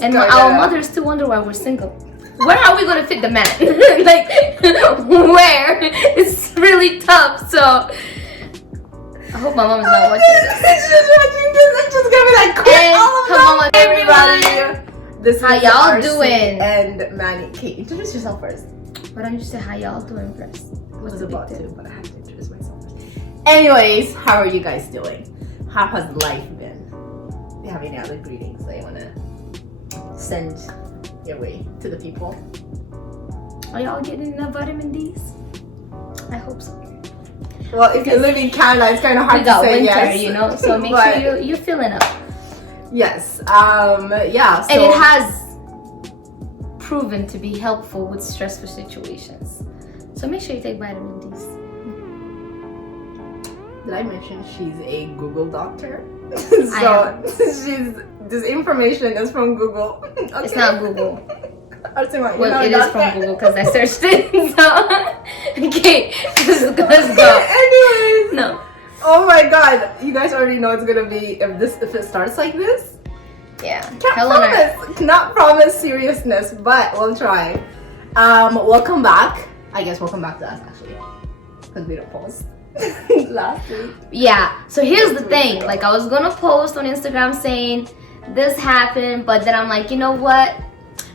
And our mothers still wonder why we're single. Where are we going to fit the man? Like, where? It's really tough. So, I hope my mom is not watching this. She's just watching this. I'm just going to be like, quit all of them. Everybody. This how is y'all Arsi doing? and Manni. Okay, introduce yourself first. Why don't you say how y'all doing first? I was about to, but I have to introduce myself first. Anyways, how are you guys doing? How has life been? Do you have any other greetings that you want to send your way to the people? Are y'all getting enough vitamin D's? I hope so. Well, if you live in Canada, it's kind of hard we to got say winter, yes. you know, so make sure you're filling up. Yes. Yeah. So, and it has proven to be helpful with stressful situations. So make sure you take vitamin D's. Did I mention she's a Google doctor? So this information is from Google. Okay. It's not Google. Well, it is from Google because I searched it. So, okay, let's go. Anyways. No. Oh my god, you guys already know it's gonna be if it starts like this. Yeah. Cannot promise seriousness, but we'll try. Welcome back. I guess welcome back to us actually, because we don't post last week. Yeah. So here's the thing. Like I was gonna post on Instagram saying this happened, but then I'm like, you know what?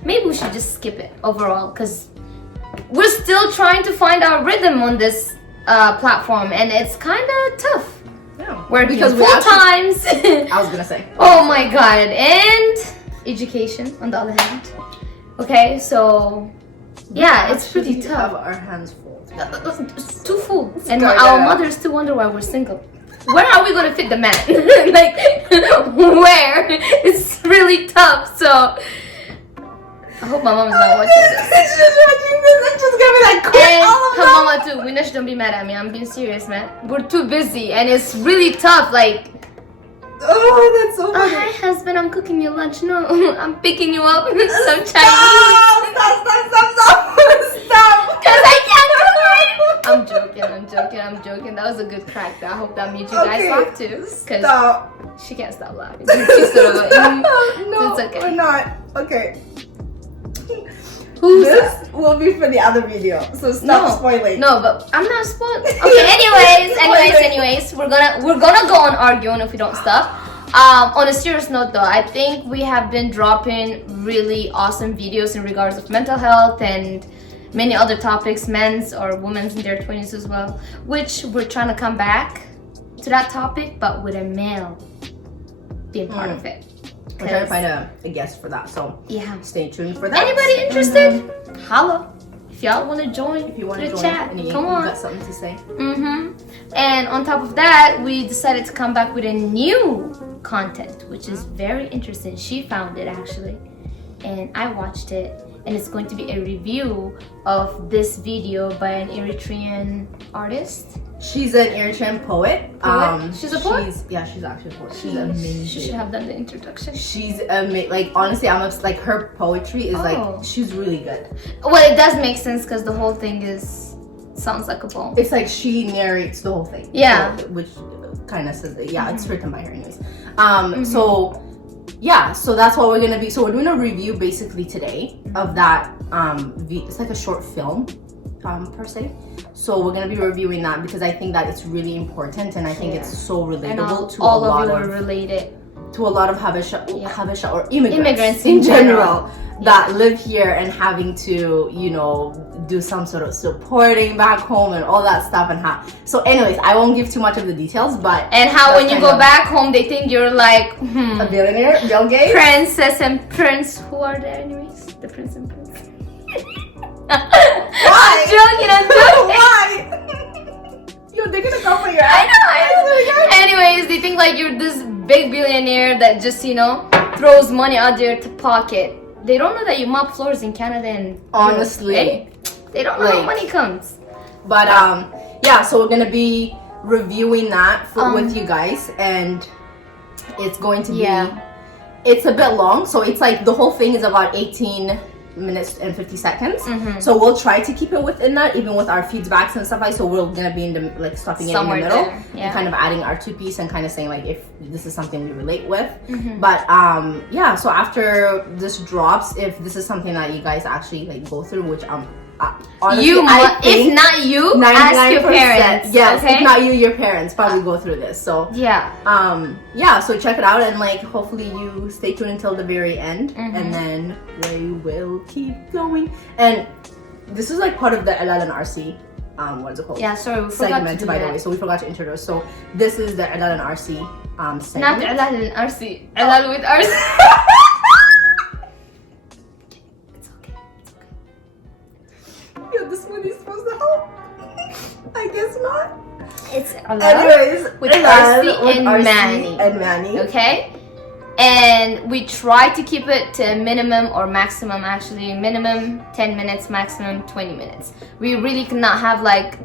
Maybe we should just skip it overall because we're still trying to find our rhythm on this platform, and it's kind of tough. Yeah. Working full times. I was gonna say. Oh my god, and education on the other hand. Okay, so yeah, it's pretty tough. Have our hands full. It's too full, and our mothers still wonder why we're single. Where are we gonna fit the man? Like, where? It's really tough. So. I hope my mom is not watching this. She's just watching this. I'm just gonna be like, quit all of them. Her mama too. We know she don't be mad at me. I'm being serious, man. We're too busy, and it's really tough. Like, oh, that's so funny. Hi, husband. I'm cooking you lunch. No, I'm picking you up some Chinese. Stop! Because I can't do it. I'm joking. That was a good crack. I hope that made you guys laugh too. Because she can't stop laughing. She's sort of like, no, it's okay. We're not. Okay. Who's this will be for the other video, so stop spoiling. No, but I'm not spoiling. Okay, anyways, we're gonna go on arguing if we don't stop. On a serious note though, I think we have been dropping really awesome videos in regards of mental health and many other topics, men's or women's in their 20s as well, which we're trying to come back to that topic, but with a male being part of it. We're trying to find a guest for that, so yeah, stay tuned for that. Anybody interested? Holla. If y'all want to join, if you want to join, chat, come on. You got something to say. And on top of that, we decided to come back with a new content, which is very interesting. She found it actually, and I watched it, and it's going to be a review of this video by an Eritrean artist. She's an Eritrean poet. She's a poet? She's actually a poet. She's amazing. She should have done the introduction. She's amazing. Like, honestly, like, her poetry is like, she's really good. Well, it does make sense because the whole thing sounds like a poem. It's like she narrates the whole thing. Yeah. So, which kind of says that, it's written by her anyways. So, yeah, so that's what we're going to be. So we're doing a review basically today of that. It's like a short film. Per se, so we're gonna be reviewing that because I think that it's really important, and I think it's so relatable to all of you are related to a lot of Habesha or immigrants in general that live here and having to, you know, do some sort of supporting back home and all that stuff. And so anyways, I won't give too much of the details, but how when you go back home they think you're like a billionaire, Bill Gates, princess and prince. Who are they anyways? The prince and prince. Why? I'm joking. Why? Yo, they're gonna come for your ass. I know. Anyways, they think like you're this big billionaire that just, you know, throws money out there to pocket. They don't know that you mop floors in Canada and honestly, they don't know how money comes. But yeah, so we're gonna be reviewing that with you guys, and it's going to be it's a bit long, so it's like the whole thing is about 18 minutes and 50 seconds. So we'll try to keep it within that, even with our feedbacks and stuff like. So we're gonna be in the like stopping it Somewhere in the middle there, yeah. and kind of adding our 2 piece and kind of saying like if this is something we relate with. But yeah, so after this drops, if this is something that you guys actually like go through, which honestly, if not you, ask your parents. Yes, okay? if not you, your parents probably go through this. So yeah, yeah. So check it out and like hopefully you stay tuned until the very end, and then we will keep going. And this is like part of the Elal and Arsi, what is it called? Yeah, sorry, we forgot segment, to do by the that. way. So we forgot to introduce. So this is the Elal and Arsi Not segment. Elal and Arsi. Elal with Arsi. Yeah, this one is supposed to help. I guess not. It's Elal Anyways, with Elal Arsi with and Arsi Manni. and Manni. Okay? And we try to keep it to a minimum or maximum, actually. Minimum 10 minutes, maximum 20 minutes. We really cannot have like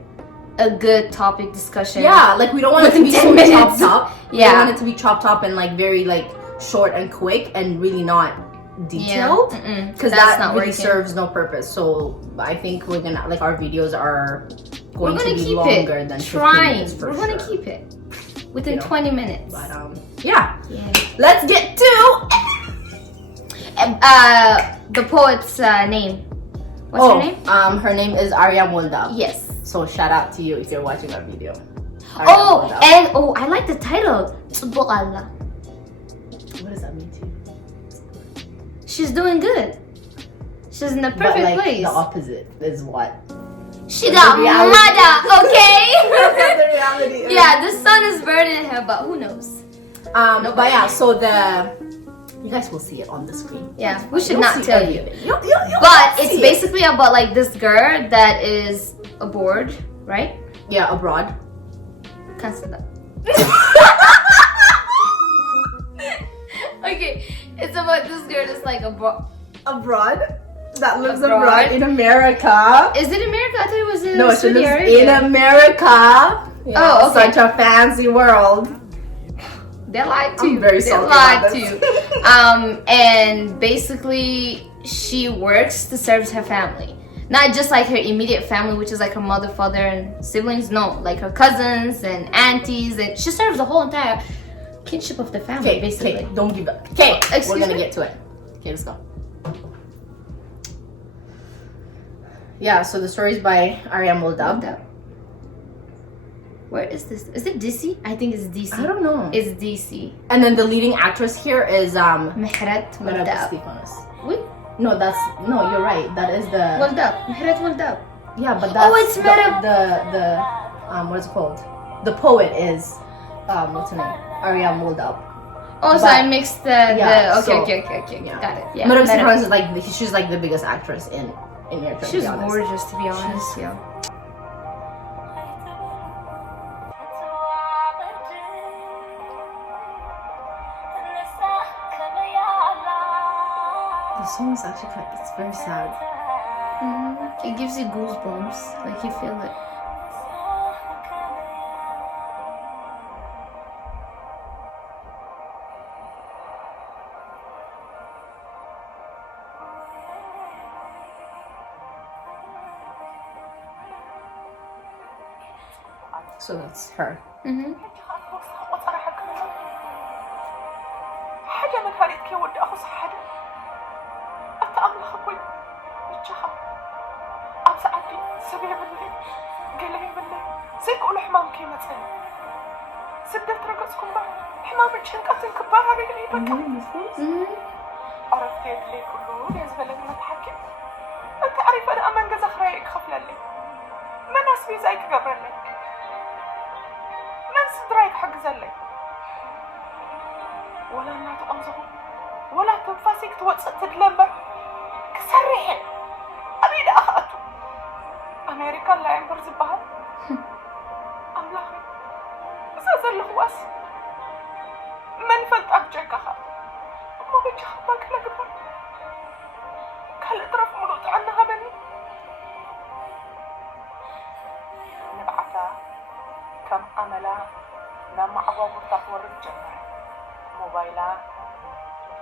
a good topic discussion. Yeah, like we don't want it to be 10 so minutes. chopped up. Yeah. We want it to be chopped up and like very like short and quick and really not detailed, because that not really working. serves no purpose. So I think we're gonna like our videos are going to be keep longer it than 15 trying. minutes for We're gonna sure. keep it within You know, 20 minutes. But yeah, Yeah. let's get to The poet's name. What's her name? Her name is Arsi&Manni. Yes. So shout out to you if you're watching our video. I like the title. Xbuk Ala. What does that mean to you? She's doing good. She's in the But perfect like place. the opposite is what? She got reality. mada, okay? The reality is. Yeah, the sun is burning her, but who knows? But yeah, so you guys will see it on the screen. Yeah, we should You'll not see tell you. everything. You'll But see it's it. basically about like this girl that is aboard, right? Yeah, abroad. Cancel that. Okay, it's about this girl that's like abroad. Abroad? That lives Abroad? abroad in America. Is it America? I thought it was in No, she Saudi lives Arabia. in America. Yeah, Oh, okay. Such a fancy world. They lied to I'm you. very They salty lied about to this. you. And basically, she works to serve her family. Not just like her immediate family, which is like her mother, father, and siblings. No, like her cousins and aunties, and she serves the whole entire kinship of the family, Okay, basically. okay, don't give up. Okay, Excuse we're gonna me? get to it. Okay, let's go. Yeah, so the story's by Arsi&Manni. Where is this? Is it DC? I think it's DC. I don't know. It's DC. And then the leading actress here is Mehret Mehret Waldab. Stefanos. Wait, No, you're right. That is the Waldab. Mehret Waldab. yeah, but that's it's Mehret. the what is it called? The poet is what's her name? Arsi&Manni. Oh, so But- I mixed yeah, okay, so- okay, Yeah. got it. Yeah. Mehret Mehret. Stefanos is like she's like the biggest actress in Eritrea. to She's be honest. gorgeous, to be honest. Yeah. The song is actually it's very sad. It gives you goosebumps, like you feel it. So that's her. حاجة من هريتك يا ولد أخو صحة أتأمل خوي نتشخى أمس عندي سبيع بالليل قلبي بالليل سيقول حمام كيما تسألي سدت رقصكم بقى حمام تشنقات كبار علي بكى عرفت يدلي كله يا زبلة ما تحكي أنت عارف أنا أمان جزا خرايك خفلة لي ما ناس بي زيك قبل لي من صدرايك حق زلي ولا النات أمزه ولا تنفاسك توصل تدلمر كسرحين أبيد أخأتو أمريكا لا ينبر زبها أملاخي زازل خواس من فلت أبجيك أخا ما بيجي خباك لقبر كهل اطرف ملوط عنها بني نبعثا كم أملا نام عوام تطور الجنة موبايلا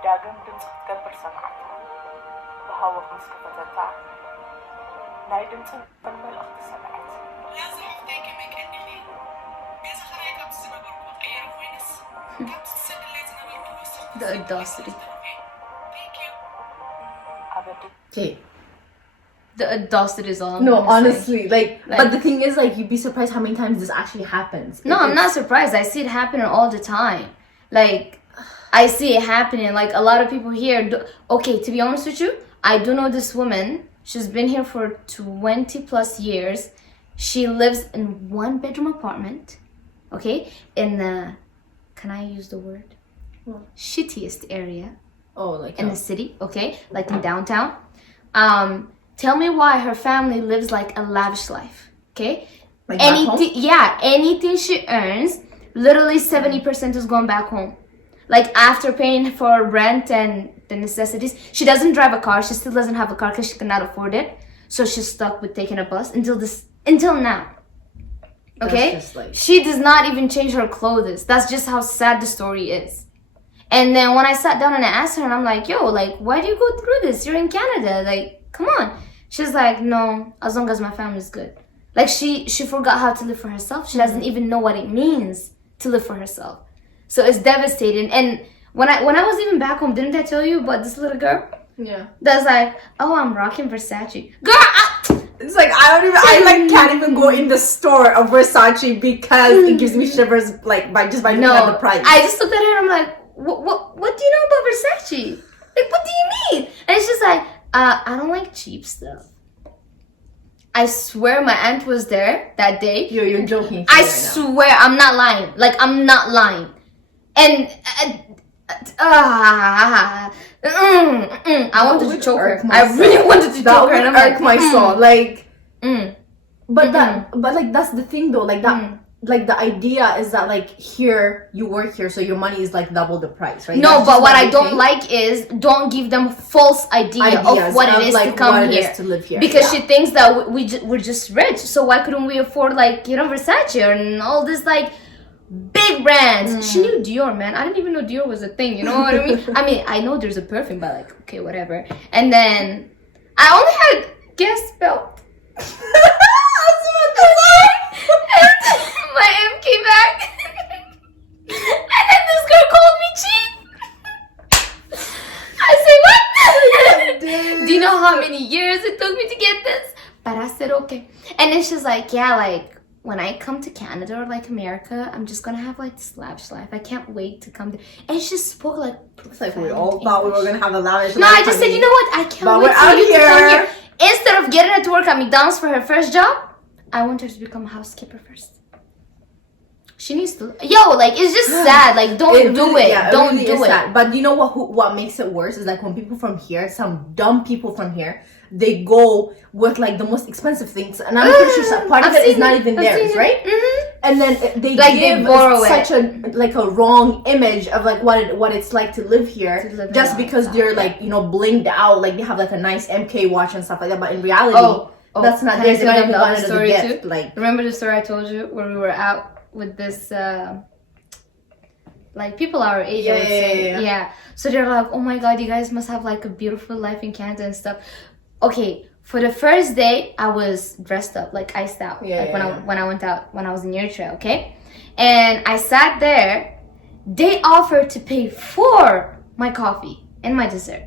داقم دمس تكبر سمعتها ክተሃወቕ ምስ ከፈተታ ናይ ድምፅን መልእኽቲ ሰምዐት ያዚ ሓፍተይ ከመይ ቀኒኺ ቤዛ ኸራይ ካብቲ ዝነበርኩ ቀየር ኮይንስ ካብቲ ትሰድለይ ዝነበርኩ ወስኽ The audacity. Okay. The audacity is all I'm No, gonna say. honestly, like, but the thing is, like, you'd be surprised how many times this actually happens. No, I'm not surprised. I see it happening all the time. Like, I see it happening. Like, a lot of people here. Okay, to be honest with you, I do know this woman. She's been here for 20 plus years. She lives in 1-bedroom apartment. Okay, in the, can I use the word? Shittiest area. Oh, like in the city, okay, like in downtown. Tell me why her family lives like a lavish life, okay? Like anything, yeah, anything she earns, literally 70% is going back home. Like after paying for rent and the necessities, she doesn't drive a car. She still doesn't have a car because she cannot afford it. So she's stuck with taking a bus until now. Okay, she does not even change her clothes. That's just how sad the story is. And then when I sat down and I asked her, and I'm like, yo, like, why do you go through this? You're in Canada. Like, come on. She's like, no, as long as my family's good. Like, she forgot how to live for herself. She doesn't even know what it means to live for herself. So it's devastating. And when I was even back home, didn't I tell you about this little girl? Yeah. That's like, oh, I'm rocking Versace. Girl, it's like, I can't even go in the store of Versace because it gives me shivers, like, by looking at the price. I just looked at her and I'm like, what do you know about Versace? Like, what do you mean? And it's just like, I don't like cheap stuff. I swear my aunt was there that day. You're joking. I swear, I'm not lying. Like, I'm not lying. And I wanted to choke her. I really wanted to choke her. And I'm like, my soul. Like, but like, that's the thing though. Like that. Like the idea is that like here you work here, so your money is like double the price, right? No, but what I don't like is don't give them false idea of what it is like, to come what here. It is to live here. Because she thinks that we're just rich, so why couldn't we afford like Versace and all this like big brands? She knew Dior, man. I didn't even know Dior was a thing. You know what I mean? I mean, I know there's a perfume, but like okay, whatever. And then I only had Guess belt. My M came back and then this girl called me cheap. I said, what? Do you know how many years it took me to get this? But I said, okay. And then she's like, yeah, like when I come to Canada or like America, I'm just gonna have like this lavish life. I can't wait to come there. And she spoke like, it's like we all thought we were gonna have a lavish life. No, I just said, you know what? I can't wait for you to come here. Instead of getting her to work at McDonald's for her first job, I want her to become a housekeeper first. She needs to, like it's just sad. Like don't do it. Yeah, don't really do it. Sad. But you know what makes it worse is like when people from here, some dumb people from here, they go with like the most expensive things, and I'm pretty sure some part of it is not even theirs, right? And then they like give they borrow such a wrong image of like what it's like to live here, just because they're like blinged out, like they have like a nice MK watch and stuff like that. But in reality, that's not theirs. They might have wanted a gift. Like, remember the story I told you where we were out with this like people our age, I would say. Yeah. So they're like, oh my god, you guys must have like a beautiful life in Canada and stuff. Okay, for the first day I was dressed up, like iced out, when I went out when I was in Eritrea, okay? And I sat there. They offered to pay for my coffee and my dessert.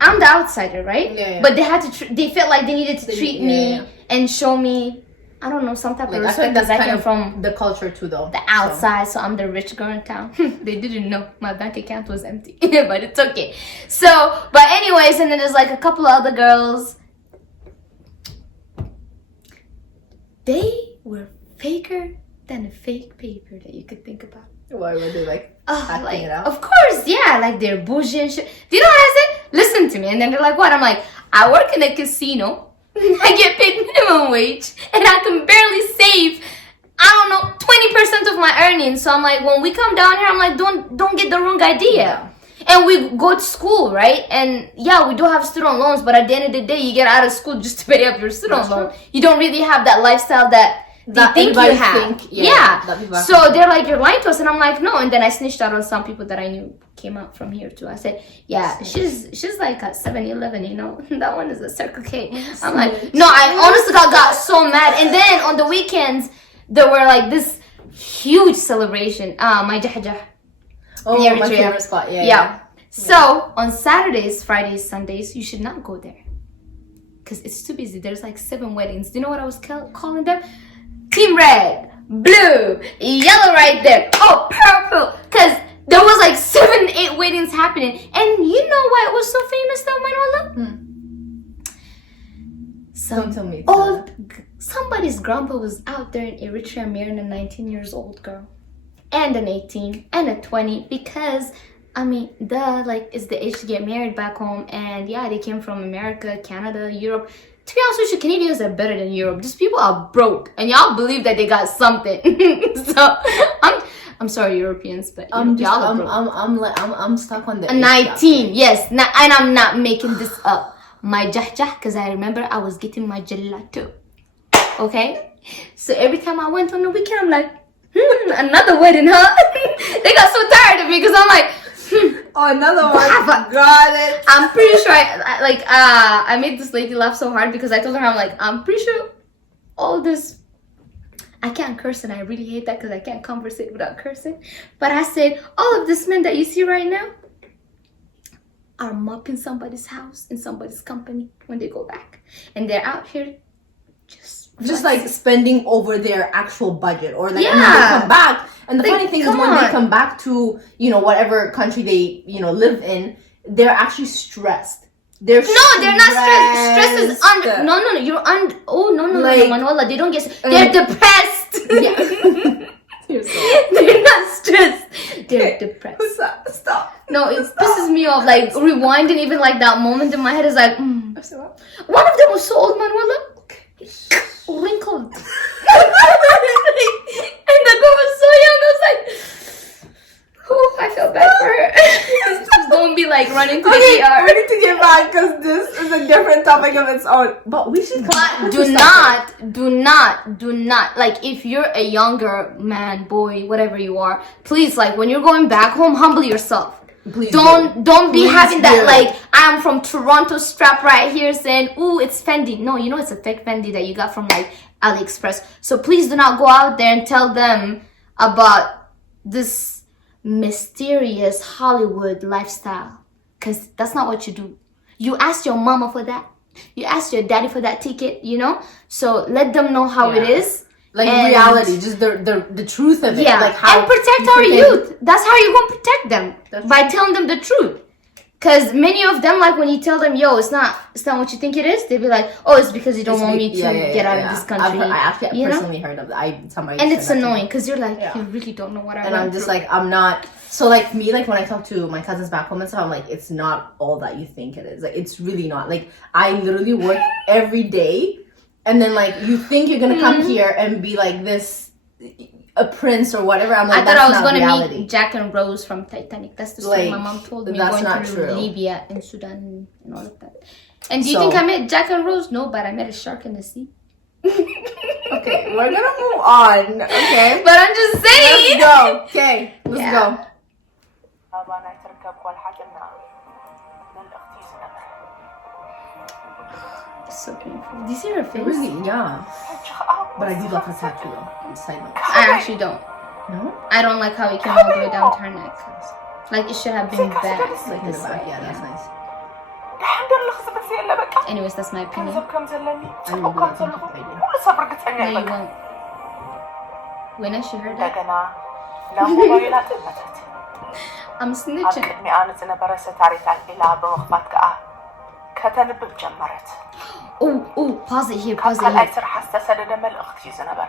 I'm the outsider, right? But they had to they felt like they needed to treat me and show me, I don't know, some type of respect because I came from the culture too, though. The outside, so I'm the rich girl in town. They didn't know my bank account was empty, but it's okay. So, but anyways, and then there's like a couple of other girls. They were faker than a fake paper that you could think about. Why were they like acting it out? Of course, yeah, like they're bougie and shit. Do you know what I said? Listen to me. And then they're like, what? I'm like, I work in a casino. I get paid minimum wage and I can barely save, I don't know, 20% of my earnings. So I'm like, when we come down here, I'm like, don't get the wrong idea. And we go to school, right? And yeah, we do have student loans, but at the end of the day, you get out of school just to pay up your student loan. You don't really have that lifestyle they think you everybody have. think- yeah. that people are- So they're like, you're lying to us, and I'm like, no. And then I snitched out on some people that I knew came out from here too. I said, yeah, she's like at 7-Eleven, you know. That one is a Circle K. I'm like, no, I honestly got so mad. And then on the weekends, there were like this huge celebration. My jahjah. Oh, in my Eritrea. favorite spot. Yeah. So on Saturdays, Fridays, Sundays, you should not go there because it's too busy. There's like 7 weddings. Do you know what I was calling them? Team red, blue, yellow right there. Oh, purple. Because there was like 7, 8 weddings happening. And you know why it was so famous though, Manuela? Don't tell me. Somebody's grandpa was out there in Eritrea marrying a 19 years old girl. And an 18 and a 20 because I mean, it's the age to get married back home. And yeah, they came from America, Canada, Europe. To be honest with you, Canadians are better than Europe. These people are broke, and y'all believe that they got something. So I'm sorry, Europeans, but y'all are broke. I'm stuck on the 19, yes, and I'm not making this up. My jahjah, because I remember I was getting my gelato. Okay, so every time I went on the weekend, I'm like, another wedding, huh? They got so tired of me because I'm like. Oh, another one. Got it. I'm pretty sure I made this lady laugh so hard because I told her I'm pretty sure all this. I can't curse and I really hate that because I can't conversate without cursing. But I said all of these men that you see right now are mopping somebody's house in somebody's company when they go back, and they're out here just like spending over their actual budget, or like and then Yeah. they come back. And the Like, funny thing is, come when they on. come back to whatever country they live in, they're actually stressed. They're They're not stressed. Stress is under. No, you're under. Oh no, Like, Manuela, they don't get. They're depressed. Yeah. They're not stressed. They're depressed. Stop. No, it pisses me off. Like rewinding, even like that moment in my head is like. One of them was so old, Manuela. Wrinkled. And the girl was so young. I was like, oh, I feel bad for her. Just don't be like running to the ER. We need to get back because this is a different topic of its own. But we should come. Do not. Like, if you're a younger man, boy, whatever you are, please, like, when you're going back home, humble yourself. Please Don't be Please having that do. like I'm from Toronto strap right here saying, ooh, it's Fendi. No, you know it's a fake Fendi that you got from like AliExpress. So please do not go out there and tell them about this mysterious Hollywood lifestyle, because that's not what you do. You asked your mama for that. You asked your daddy for that ticket, So let them know how it is. Like And- reality, just the truth of it. Yeah, Like how and protect you our freaking- youth. That's how you're gonna protect them, That's by telling them the truth. Because many of them, like when you tell them, "Yo, it's not what you think it is," they'll be like, "Oh, it's because you don't want me to get out of this country." I actually you know? personally heard of that. Somebody And said it's that to me. annoying because you're like, Yeah. you really don't know what I And went I'm just through. like, I'm not. So like me, like when I talk to my cousins back home and stuff, I'm like, it's not all that you think it is. Like it's really not. Like I literally work every day, and then like you think you're gonna come here and be like this, a prince or whatever. I'm like, I thought I was that's not gonna reality. meet Jack and Rose from Titanic. That's the story Like, my mom told me. that's Going not through true. Libya and Sudan and all of that. And do you So- think I met Jack and Rose? No, but I met a shark in the sea. Okay, we're gonna move on. Okay, But I'm just saying. let's go. Okay, let's Yeah. go. أبانا تركب كل حاجنا للأختي زنبر. It's so painful. Do you see her face? Really, yeah. But I do love her tattoo though. Side note. I actually don't. No? I don't like how it came all the way down to her neck. Like it should have been back. Like in the this back. way, Yeah, that's yeah. nice. دحندر الخصبة زي اللي بقى. Anyways, that's my opinion. كنزب كم زلني. I صبو will do كم that زلني. later. كل صبر قتلني No, you بقى. won't. When I should heard that, دقنا. لا موبايلات المتت. I'm ኣብ snitching. ቅድሚ ኣነ ዝነበረ ሰታሪታት ኢላ ብምኽፋት ከዓ ከተንብብ ጀመረት Oh, pause it here, ካብ pause it ካልኣይ here. ስራሕ ዝተሰደደ መልእኽቲ እዩ ዝነበረ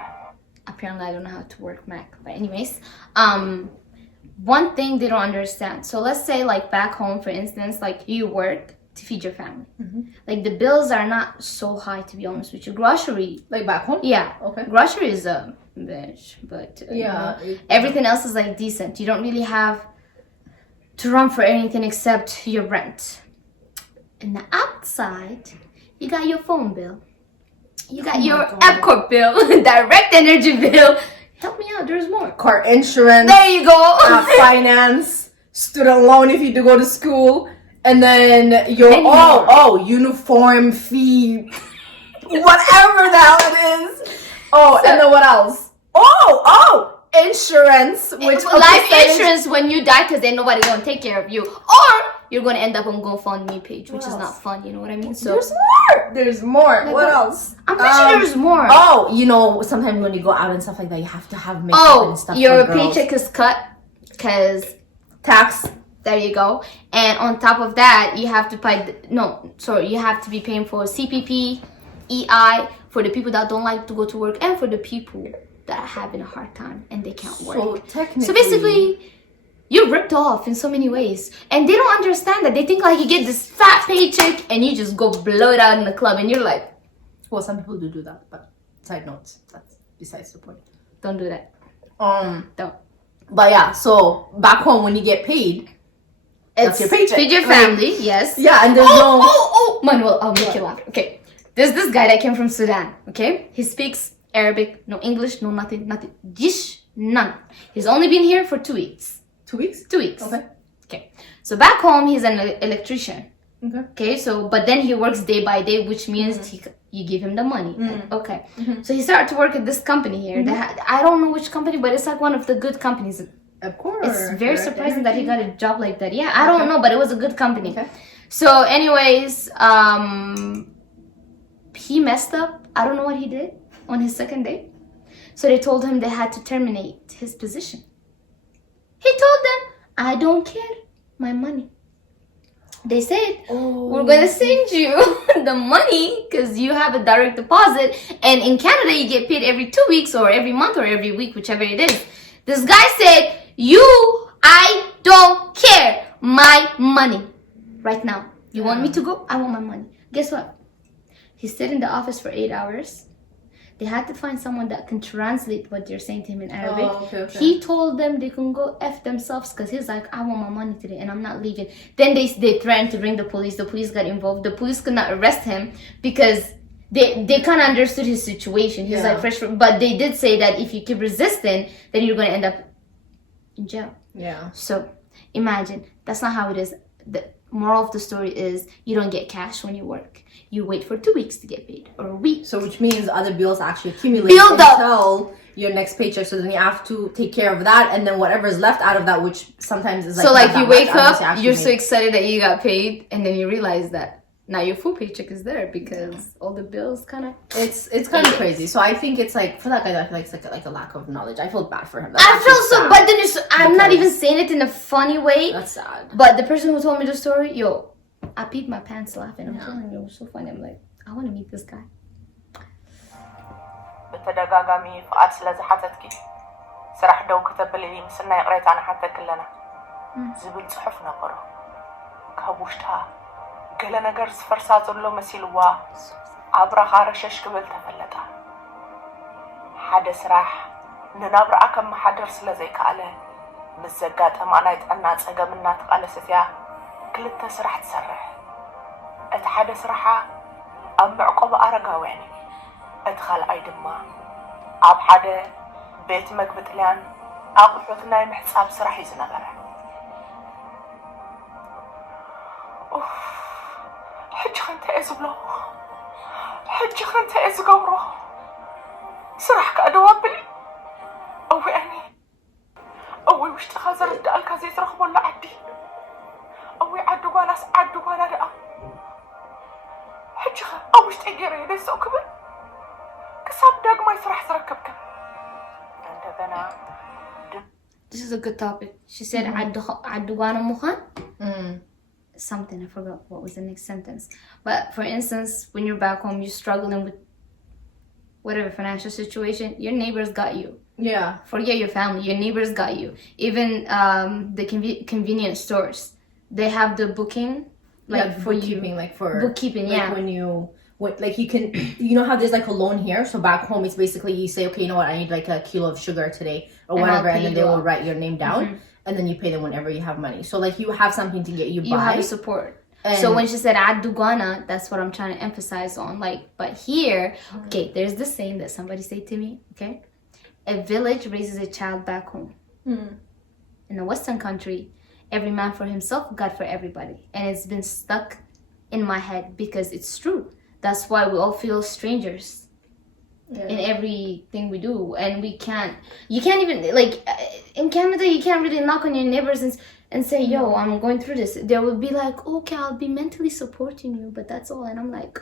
Apparently, I don't know how to work Mac. But anyways, one thing they don't understand. So let's say like back home, for instance, like you work to feed your family. Like the bills are not so high, to be honest with you. Grocery, Like back home? yeah. Okay. Grocery is a bitch, but Yeah. everything else is like decent. You don't really have to run for anything except your rent. And the outside, you got your phone bill, You got your Epcot bill, direct energy bill. Help me out. There's more. Car insurance. There you go. Finance, student loan if you do go to school, and then your uniform fee, whatever the hell it is. And then what else? Insurance, which life insurance when you die, because ain't nobody gonna take care of you, or you're gonna end up on GoFundMe page, which is not fun. You know what I mean? So there's more. Like, what else? I'm pretty sure there's more. You know, sometimes when you go out and stuff like that, you have to have makeup and stuff. Your paycheck is cut because tax. There you go. And on top of that, you have to pay. You have to be paying for CPP, EI for the people that don't like to go to work, and for the people that are having a hard time and they can't work. So basically, you're ripped off in so many ways, and they don't understand that. They think like you get this fat paycheck and you just go blow it out in the club, and you're like, well, some people do that, but side notes, that's besides the point. Don't do that. Don't. But yeah, so back home when you get paid, that's your paycheck. Feed your family, yes. Yeah, and there's Manuel, I'll make you laugh. Okay, there's this guy that came from Sudan. Okay, he speaks Arabic, no English, no nothing. Jish, none. He's only been here for 2 weeks. 2 weeks? 2 weeks. Okay. So back home, he's an electrician. Okay. So, but then he works day by day, which means you give him the money. Okay. So he started to work at this company here. I don't know which company, but it's like one of the good companies. Of course. It's very surprising that he got a job like that. Yeah, I don't know, but it was a good company. Okay. So anyways, he messed up. I don't know what he did on his second day. So they told him they had to terminate his position. He told them, I don't care, my money. They said, we're going to send you the money because you have a direct deposit. And in Canada, you get paid every 2 weeks or every month or every week, whichever it is. This guy said, I don't care, my money. Right now. You want me to go? I want my money. Guess what? He stayed in the office for 8 hours. They had to find someone that can translate what they're saying to him in Arabic. Okay. He told them they can go F themselves because he's like, I want my money today and I'm not leaving. Then they threatened to bring the police. The police got involved. The police could not arrest him because they kind of understood his situation. He's like fresh, but they did say that if you keep resisting, then you're going to end up in jail. Yeah. So imagine, that's not how it is. The moral of the story is you don't get cash when you work. You wait for 2 weeks to get paid or a week. So which means other bills actually accumulate until your next paycheck. So then you have to take care of that, and then whatever is left out of that, which sometimes is like so like you wake up, you're so excited that you got paid, and then you realize that now your full paycheck is there because all the bills kind of it's kind of crazy. So I think it's like for that guy, I feel like it's like a lack of knowledge. I feel bad for him. I feel so, but then I'm not even saying it in a funny way. That's sad. But the person who told me the story, I peed my pants laughing. I'm telling you, it was so funny. I'm like, I want to meet this guy. بتدጋጋሚ ፍቃድ ስለዝሓተትኪ ስራሕ ደው ከተብል ኢሊ ምስናይ ቅሬታ ንሓተክ ኣለና ዝብል ጽሑፍ ነበሮ ካብ ውሽጣ ገለ ነገር ዝፈርሳ ዘሎ መሲልዋ ኣብራኻ ረሸሽ ክብል ተፈለጣ ሓደ ስራሕ ንናብራኣ ከም ማሓደር ስለዘይከኣለ ምስ ዘጋጠማ ናይ ጥዕና ፀገምና ተቃለሰት እያ ክልተ ስራሕ ትሰርሕ እቲ ሓደ ስራሓ ኣብ ምዕቆብ ኣረጋውያን እቲ ካልኣይ ድማ ኣብ ሓደ ቤት ምግቢ ጥልያን ኣቑሑት ናይ ምሕጻብ ስራሕ እዩ ዝነበረ ሕጂ እንታይ እየ ዝብሎ ሕጂ እንታይ እየ ዝገብሮ ስራሕ ከኣደው ኣብል እውዕኒ እወይ ውሽጢኻ ዝርዳእልካ ዘይትረኽበሉ ዓዲ እወይ ዓዲ ጓላስ ዓዲ ጓላ ደኣ ሕጂ ኸ ኣብ ውሽጢ ገይረ የደስኦ ክብል ክሳብ ዳግማይ ስራሕ ዝረከብከ እንደገና This is a good topic. She said, "Aduwana muhan." Something I forgot. What was the next sentence? But for instance, when you're back home, you're struggling with whatever financial situation. Your neighbors got you. Yeah. Forget your family. Your neighbors got you. Even the convenience stores, they have the booking, like for bookkeeping, like for bookkeeping. Like yeah. Like you can, you know how there's like a loan here. So back home, it's basically you say, okay, you know what, I need like a kilo of sugar today or whatever, and then they will write your name down, and then you pay them whenever you have money. So like you have something to get you by. You have a support. So when she said adugana, that's what I'm trying to emphasize on. Like, but here, okay, there's this saying that somebody said to me, okay? A village raises a child back home. In a Western country, every man for himself, God for everybody. And it's been stuck in my head because it's true. That's why we all feel strangers in everything we do. And you can't even, like, in Canada, you can't really knock on your neighbors and say, yo, I'm going through this. They will be like, okay, I'll be mentally supporting you, but that's all. And I'm like,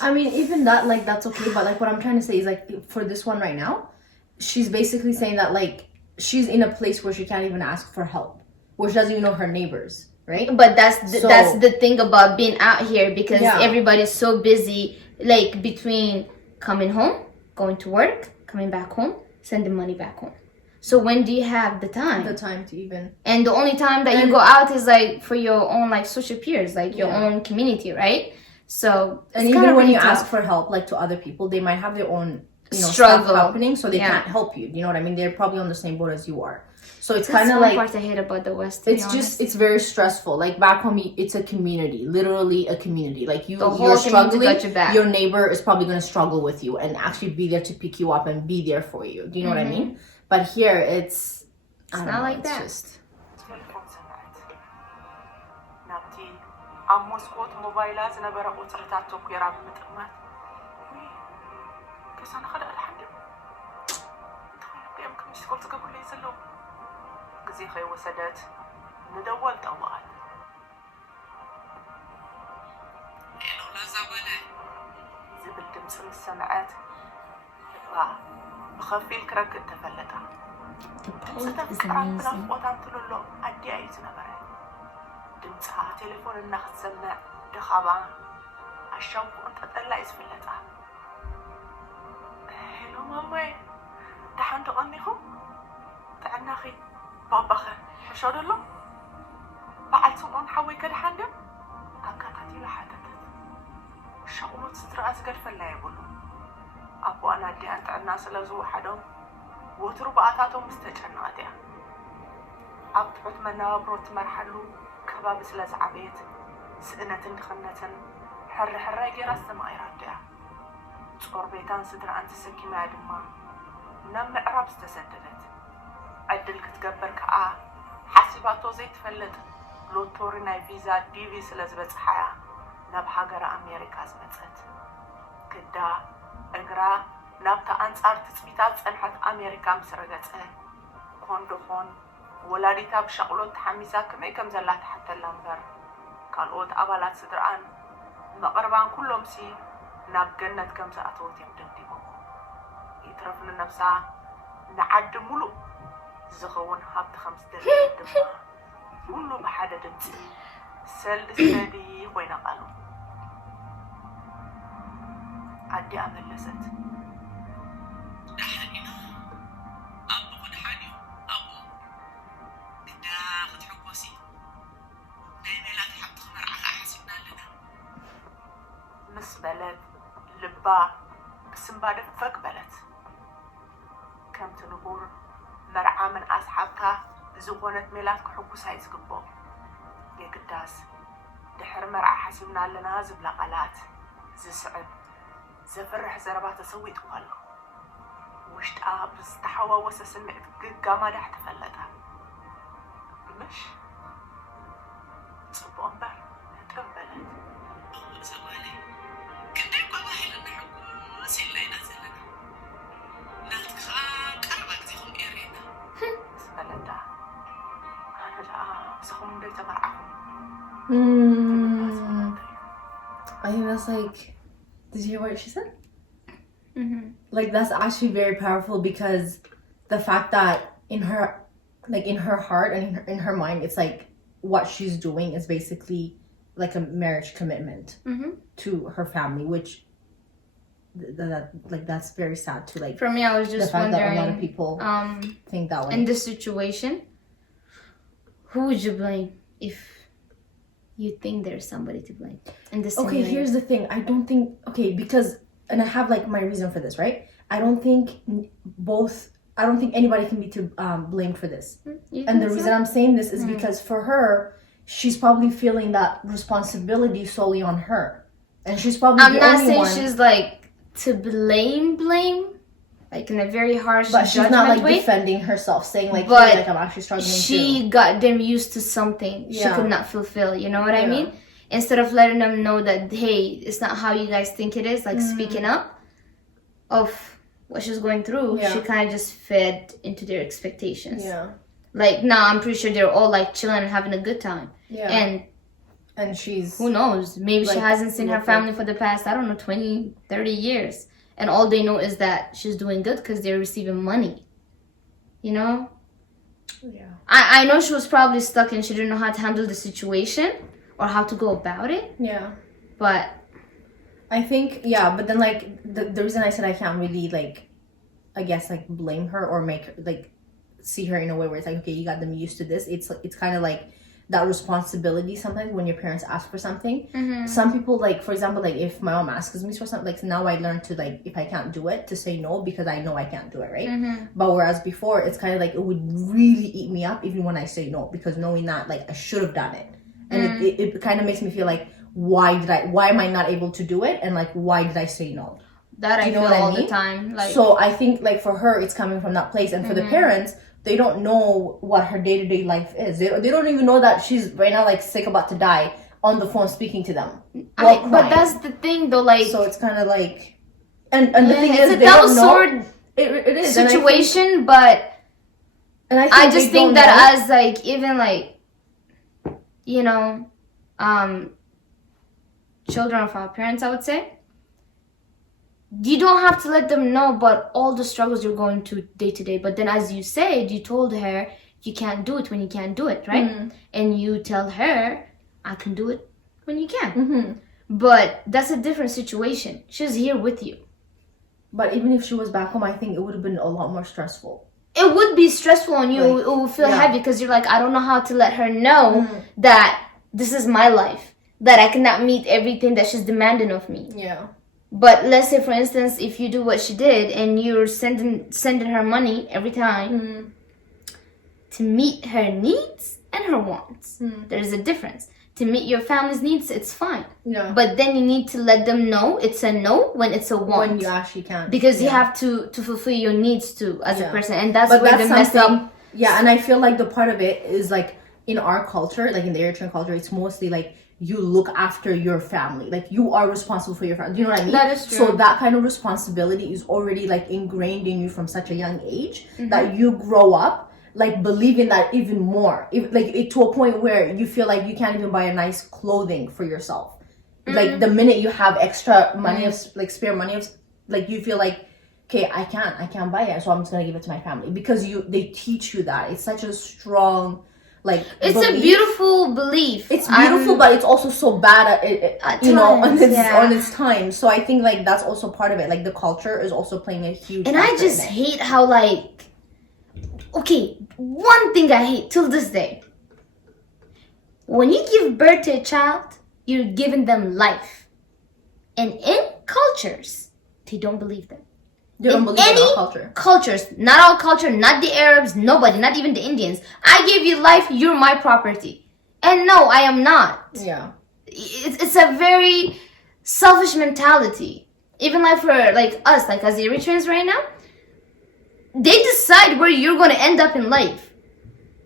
I mean, even that, like, that's okay. But, like, what I'm trying to say is, like, for this one right now, she's basically saying that, like, she's in a place where she can't even ask for help, where she doesn't even know her neighbors, right? But that's the thing about being out here, because everybody's so busy, like, between coming home, going to work, coming back home, sending money back home. So when do you have the time? The time to even... And the only time that you go out is, like, for your own, like, social peers, like, your own community, right? So... And even when you ask for help, like, to other people, they might have their own, struggle stuff happening, so they can't help you. You know what I mean? They're probably on the same boat as you are. So it's kind of like... That's one part I hate about the West, it's very stressful. Like, back home, it's a community. Literally a community. Like, you're struggling, your neighbor is probably going to struggle with you and actually be there to pick you up and be there for you. Do you know what I mean? But here, it's not like that. Just... ኣብ መስኮት ሞባይላ ዝነበረ ቁፅርታት ተኩራ ብምጥማት ከሳና خدع لحد تخيل كم مسكوت تقبل لي زلو ግዜ ከይወሰደት ندول ጠዋል ዝብል ድምፂ ምስ ሰምዐት ብኸፊል ክረክድ ተፈለጣ ናፍቆታን ትልሎ ኣዲያ እዩ ዝነበረ ድምፅها ቴሌፎን እናኽትሰምዕ ድኻባ ኣሻውቁን ጠጠላ እዩ ዝፍለጣ ሄሎ ማማይ ድሓን ተቐኒኹም ጥዕናኺ ባባኸ ሕሾ ደሎ በዓል ስምዖን ሓወይ ከድሓን ዶ ኣካታቲሉ ሓተተት ሸቕሎት ስትረኣ ዝገድፈላ የብሉ ኣቦኣን ኣዲያን ጥዕና ስለ ዝወሓዶም ወትሩ በኣታቶም ምስ ተጨነቐት እያ ኣብ ትሑት መነባብሮ ትመርሓሉ ከባቢ ስለ ዝዓበየት ስእነትን ድኽነትን ሕርሕራይ ጌራ ዝተማቒራቶ እያ ጾር ቤታን ስድራኣን ተሰኪማ እያ ድማ ናብ ምዕራብ ዝተሰደደት ዕድል ክትገበር ከዓ ሓሲባቶ ዘይትፈልጥ ሎቶሪ ናይ ቪዛ ዲቪ ስለ ዝበፅሓ እያ ናብ ሃገረ ኣሜሪካ ዝመፀት ግዳ እግራ ናብታ ኣንጻር ትፅቢታት ፀንሐት ኣሜሪካ ምስ ረገፀ ኮንዶኾን ወላዲታ ብሸቕሎት ተሓሚሳ ከመይ ከም ዘላ ትሓተላ እምበር ካልኦት ኣባላት ስድራኣን መቕረባን ኩሎምሲ ናብ ገነት ከም ዝኣተወት እዮም ደምዲሞም ይትረፍ ንነብሳ ንዓዲ ሙሉእ ዝኸውን ሃብቲ ከም ዝደልየት ድማ ኩሉ ብሓደ ድምፂ ሰልዲ ኮይና ቃሉ ኣዲኣ መለሰት ምስ በለት ልባ ብስምባ ድፈቅ በለት ከምቲ ንቡር መርዓ ምን ኣስሓብካ ዝኾነት ሜላት ክሕጉሳ እዩ ዝግብኦ የግዳስ ድሕሪ መርዓ ሓሲብና ኣለና ዝብላ ቃላት ዝስዕብ ዘፍርሕ ዘረባ ተሰዊጡ ኣሎ ውሽጣ ብዝተሓዋወሰ ስምዒት ግጋማዳሕ ተፈለጣ ብመሽ ጽቡቕ እምበር ጥብ በለት I think that's like, did you hear what she said? Like, that's actually very powerful because the fact that in her heart and in her mind, it's like what she's doing is basically like a marriage commitment to her family, which that's very sad to like. For me, I was just the fact wondering, that a lot of people think that way. In this situation, who would you blame if you think there's somebody to blame in this scenario? Okay, here's the thing. I don't think, because, and I have like my reason for this, right? I don't think anybody can be to blame for this. And the reason I'm saying this is because for her, she's probably feeling that responsibility solely on her, and she's probably I'm the not only saying one. she's like to blame, like in a very harsh But she's judgment not like way. defending herself, saying like, But hey, like I'm actually struggling too. She got them used to something she could not fulfill. You know what I mean? Instead of letting them know that, hey, it's not how you guys think it is, like speaking up of what she's going through, she kind of just fed into their expectations. Yeah. Like, now I'm pretty sure they're all like chilling and having a good time. Yeah. And she's... Who knows? Maybe she hasn't seen her family for the past, I don't know, 20, 30 years. And all they know is that she's doing good because they're receiving money. You know? Yeah. I know she was probably stuck and she didn't know how to handle the situation or how to go about it. Yeah. But I think, but then like the reason I said I can't really like, I guess like blame her or make her like see her in a way where it's like, okay, you got them used to this. It's kind of like that responsibility sometimes when your parents ask for something. Some people, like for example, like if my mom asks me for something, like now I learn to like, if I can't do it, to say no because I know I can't do it, right? But whereas before it's kind of like it would really eat me up even when I say no, because knowing that like I should have done it, and it kind of makes me feel like why am I not able to do it, and like why did I say no? That I feel all the time. Like, so I think like for her it's coming from that place, and for the parents, they don't know what her day-to-day life is. They don't even know that she's right now like sick, about to die, on the phone speaking to them. But that's the thing though, like, so it's kind of like, and the thing is, it's a double-sword it is situation. But I just think that as like, even like, you know, children of our parents, I would say, you don't have to let them know about all the struggles you're going to day to day. But then, as you said, you told her you can't do it when you can't do it, right? And you tell her, I can do it when you can. But that's a different situation. She's here with you. But even if she was back home, I think it would have been a lot more stressful. It would be stressful on you. Like, it would feel heavy because you're like, I don't know how to let her know that this is my life, that I cannot meet everything that she's demanding of me. Yeah. But let's say, for instance, if you do what she did and you're sending her money every time to meet her needs and her wants, there's a difference. To meet your family's needs, it's fine. Yeah. But then you need to let them know it's a no when it's a want. When you actually can't. Because you have to fulfill your needs too as a person. And that's where the mess up. Yeah, and I feel like the part of it is like in our culture, like in the Eritrean culture, it's mostly like you look after your family. Like you are responsible for your family. Do you know what I mean? That is true. So that kind of responsibility is already like ingrained in you from such a young age that you grow up like believing that even more, to a point where you feel like you can't even buy a nice clothing for yourself. Like the minute you have extra money, of like spare money, of like you feel like, okay, I can't buy it, so I'm just gonna give it to my family, because they teach you that. It's such a strong it's belief. A beautiful belief. It's beautiful, but it's also so bad at on its time. So I think like that's also part of it. Like the culture is also playing a huge. And I just hate how okay, one thing I hate till this day. When you give birth to a child, you're giving them life. And in cultures, they don't believe them. They don't believe in all cultures, not all culture, not the Arabs, nobody, not even the Indians. I gave you life, you're my property. And no, I am not. Yeah. It's a very selfish mentality. Even like for like us, like as the Eritreans right now, they decide where you're going to end up in life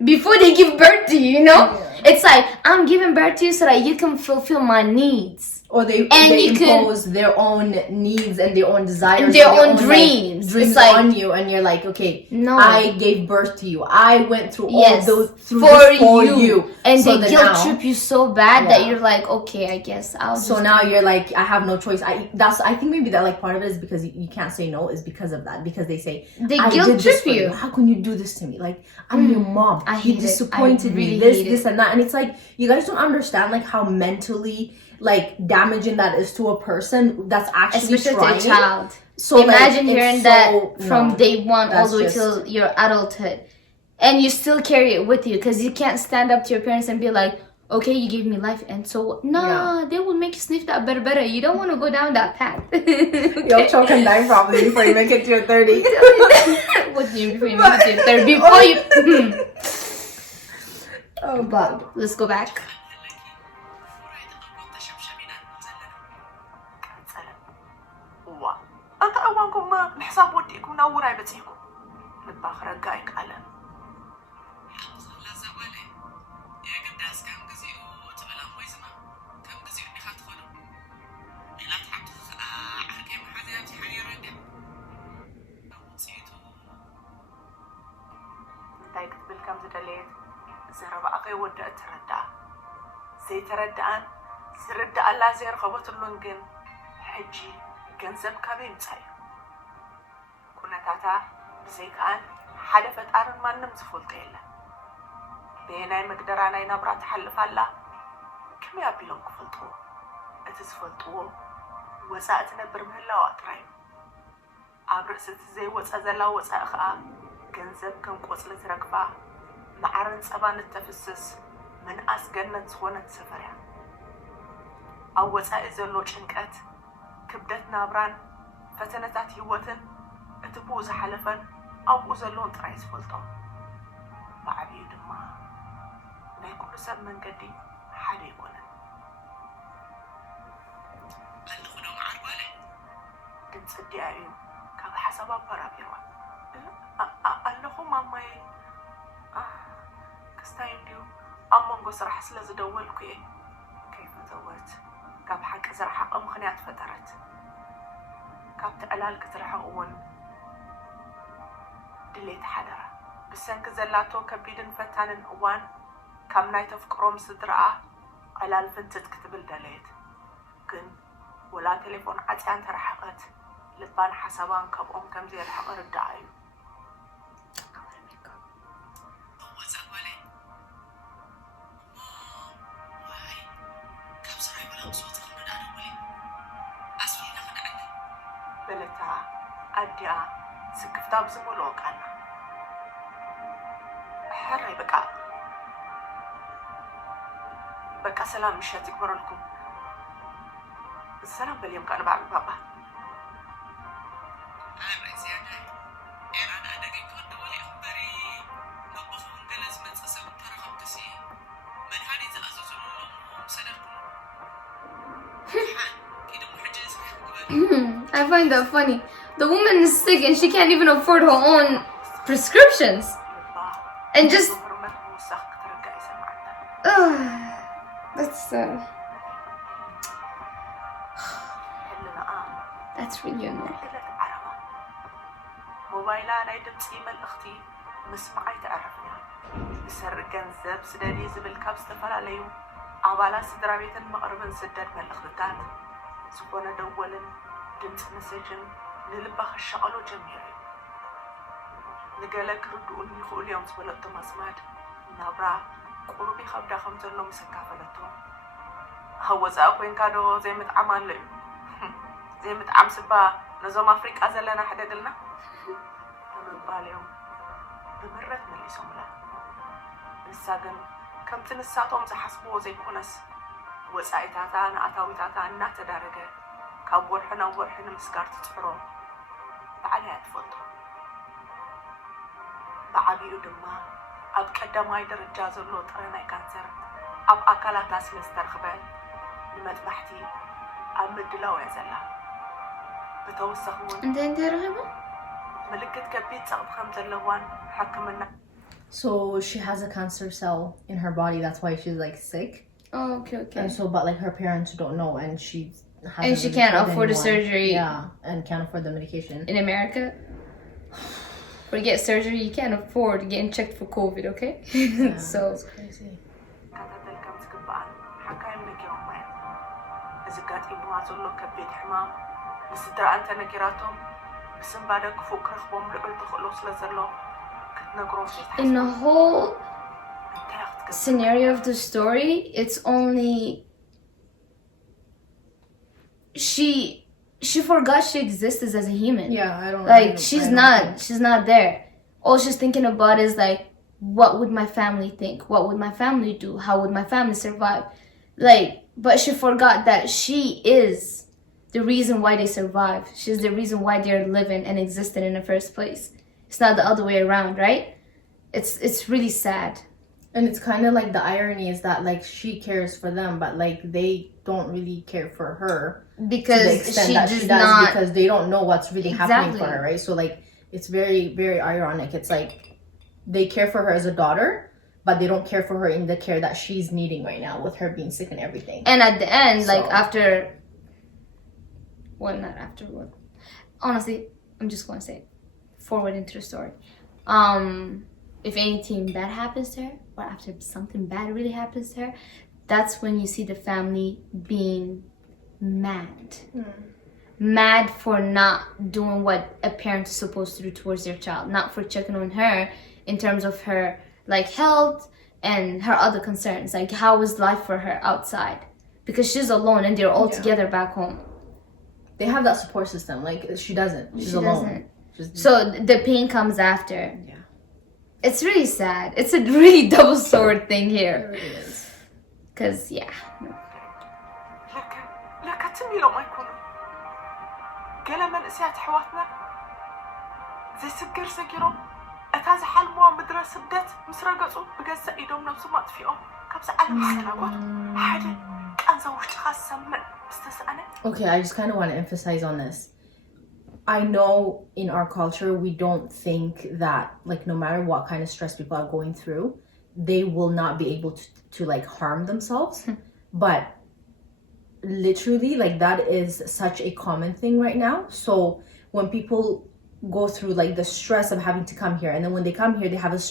before they give birth to you, you know? Yeah. It's like, I'm giving birth to you so that you can fulfill my needs. Or they impose their own needs and their own desires, and their own dreams. Dreams like, on you, and you're like, okay, no, I gave birth to you. I went through all those for you. And so they guilt trip you so bad that you're like, okay, I guess I'll. So now you're like, I have no choice. I think maybe that like part of it is because you can't say no is because of that, because they say they guilt trip you. How can you do this to me? Like, I'm your mom. You disappointed me. This and that, and it's like you guys don't understand like how mentally like damaging that is to a person that's actually especially trying. To a child. So imagine hearing that from day one all the way till your adulthood, and you still carry it with you because you can't stand up to your parents and be like, okay, you gave me life, and so they will make you sniff that better. You don't want to go down that path. Okay? You'll choke and die probably before you make it to your 30. What do you mean before you make it to your 30? Before you. Oh, But let's go back. وا أنت أوانكم الحساب وديكم نور أي بتيكم لباخر رجعك على دايك بالكم زدليت زرب أقي ودأ تردع زي تردعان زردع الله زير خبط اللونجن حجي ገንዘብ ካበይ ምጻዩ ኩነታታ ብዘይከኣን ሓደ ፈጣርን ማንም ዝፈልጦ የለን ብናይ መግደራ ናይ ናብራ ትሓልፍ ኣላ ከመይ ኣቢሎም ክፈልጥዎ እቲ ዝፈልጥዎ ወፃእ ትነብር ምህላዋ ጥራይ ኣብ ርእሲ እቲ ዘይወፀ ዘላ ወፃኢ ከዓ ገንዘብ ከም ቆፅሊ ትረግፋ ማዕርን ፀባን እተፍስስ መንኣስ ገነት ዝኾነት ሰፈር እያ ኣብ ወፃኢ ዘሎ ጭንቀት ክብደት ናብራን ፈተነታት ህይወትን እቲ ብኡ ዝሓለፈን ኣብኡ ዘለውን ጥራይ ዝፈልጦም ብዓብዩ ድማ ናይ ኩሉ ሰብ መንገዲ ሓደ ይኮነን ኣለኹ ዶ መዓርጓለ ድምፂ ድያ እዩ ካብ ሓሳብ ኣበራቢርዋ ኣለኹ ማማይ ክስታይ እንድዩ ኣብ መንጎ ስራሕ ስለ ዝደወልኩ እየ ከይፈተወት ካብ ሓቂ ዝረሓቐ ምኽንያት ፈጠረት ካብቲ ዕላል ክትረሓቕ እውን ድሌት ሓደራ ብሰንኪ ዘላቶ ከቢድን ፈታንን እዋን ካብ ናይ ተፍቅሮም ስድራኣ ዕላል ፍንትት ክትብል ደለየት ግን ወላ ቴሌፎን ዓፅያን ተረሓቐት ልባን ሓሳባን ካብኦም ከም ዘይረሓቐ ርዳኣ እዩ በለታ ኣዲኣ ስክፍታ ብዝመልኦ ቃና ሕራይ በቃ ሰላም ምሸት ይግበረልኩም ሰላም በልዮም ቃል ባዕል ባባ I find that funny. The woman is sick and she can't even afford her own prescriptions. And just... that's that's really annoying. موبايلا ናይ ድምፂ መልእኽቲ ምስማዓይ ተዓረፍና ብሰርቅ ገንዘብ ስደዲ ዝብል ካብ ዝተፈላለዩ ኣባላት ስድራ ቤትን መቕረብን ስደድ መልእኽትታት ዝኾነ ደወልን ድምፂ መሴጅን ንልባ ክሸቐሎ ጀሚሩ እዩ ንገለ ክርድኡን ይኽእሉ እዮም ዝበለቶም ኣስማድ ናብራ ቁሩቢ ከብዳ ከም ዘሎ ምሰካፈለቶም ኣብ ወፃኢ ኮንካ ዶ ዘይምጥዓም ኣሎ እዩ ዘይምጥዓም ስባ ነዞም ኣፍሪቃ ዘለና ሓደግልና ብምባል እዮም ብምረት መሊሶምላ ንሳ ግን ከምቲ ንሳቶም ዝሓስብዎ ዘይኮነስ ወፃኢታታ ንኣታዊታታ እናተዳረገ ካብ ወርሒ ናብ ወርሒ ንምስጋር ትፅዕሮ ባዕልያ ትፈልጦ ብዓብዩ ድማ ኣብ ቀዳማይ ደረጃ ዘሎ ጥረ ናይ ካንሰር ኣብ ኣካላታ ስለ ዝተረኽበ ንመጥባሕቲ ኣብ ምድላው እያ ዘላ ብተወሳኺ እውን እንታይ ረኺቡ ምልክት ከቢድ ፀቕጢ ከም ዘለዋን ሕክምና So she has a cancer cell in her body, that's why she's like sick. Oh, okay. And so, but like her parents don't know, and she And she can't afford the surgery. Yeah, and can't afford the medication. In America, for to get surgery, you can't afford getting checked for COVID, okay? Yeah, So, that's crazy. كاتاتل كم تكبان حكايم نكيهم معي إذا كانت إبوها زلو كبيت حمام بسدر أنت نكيراتهم بسن بعدك فوق رخبهم لقل تخلص لزلو كتنقرون in the whole scenario of the story, it's only she forgot she existed as a human. Yeah, I don't Like I she's don't not think- she's not there. All she's thinking about is like, what would my family think? What would my family do? How would my family survive? Like, but she forgot that she is the reason why they survive. She's the reason why they're living and existing in the first place. It's not the other way around, right? It's really sad. And it's kind of like the irony is that like she cares for them, but like they don't really care for her to the because extent she that does she does not. because they don't know what's really happening for Exactly. her, right? So like it's very, very ironic. It's like they care for her as a daughter, but they don't care for her in the care that she's needing right now with her being sick and everything. And at the end, like So- after, well, not afterward. Honestly, I'm just gonna say, it. Forward into the story. If anything bad happens to her, or after something bad really happens to her, that's when you see the family being mad. Mad for not doing what a parent is supposed to do towards their child, not for checking on her in terms of her like health and her other concerns, like how is life for her outside, because she's alone and they're all Yeah. together back home. They have that support system. Like she doesn't. She's She alone. doesn't. She's- So the pain comes after. yeah, It's really sad. It's a really double sword thing it here. really is. Cause yeah. لك تميلوا ما يكونوا قال منقسيات حواتنا زي سجر سجرهم أتاز حلموا مدرسة بدت مسرقصوا بجزء إيدهم نفسهم ما تفيقهم كبس علم حسناقات حاجة كان زوجت خاصة من استسأنا. Okay, I just kind of want to emphasize on this. I know in our culture we don't think that like no matter what kind of stress people are going through, they will not be able to like harm themselves. But literally like that is such a common thing right now. So when people go through like the stress of having to come here, and then when they come here they have a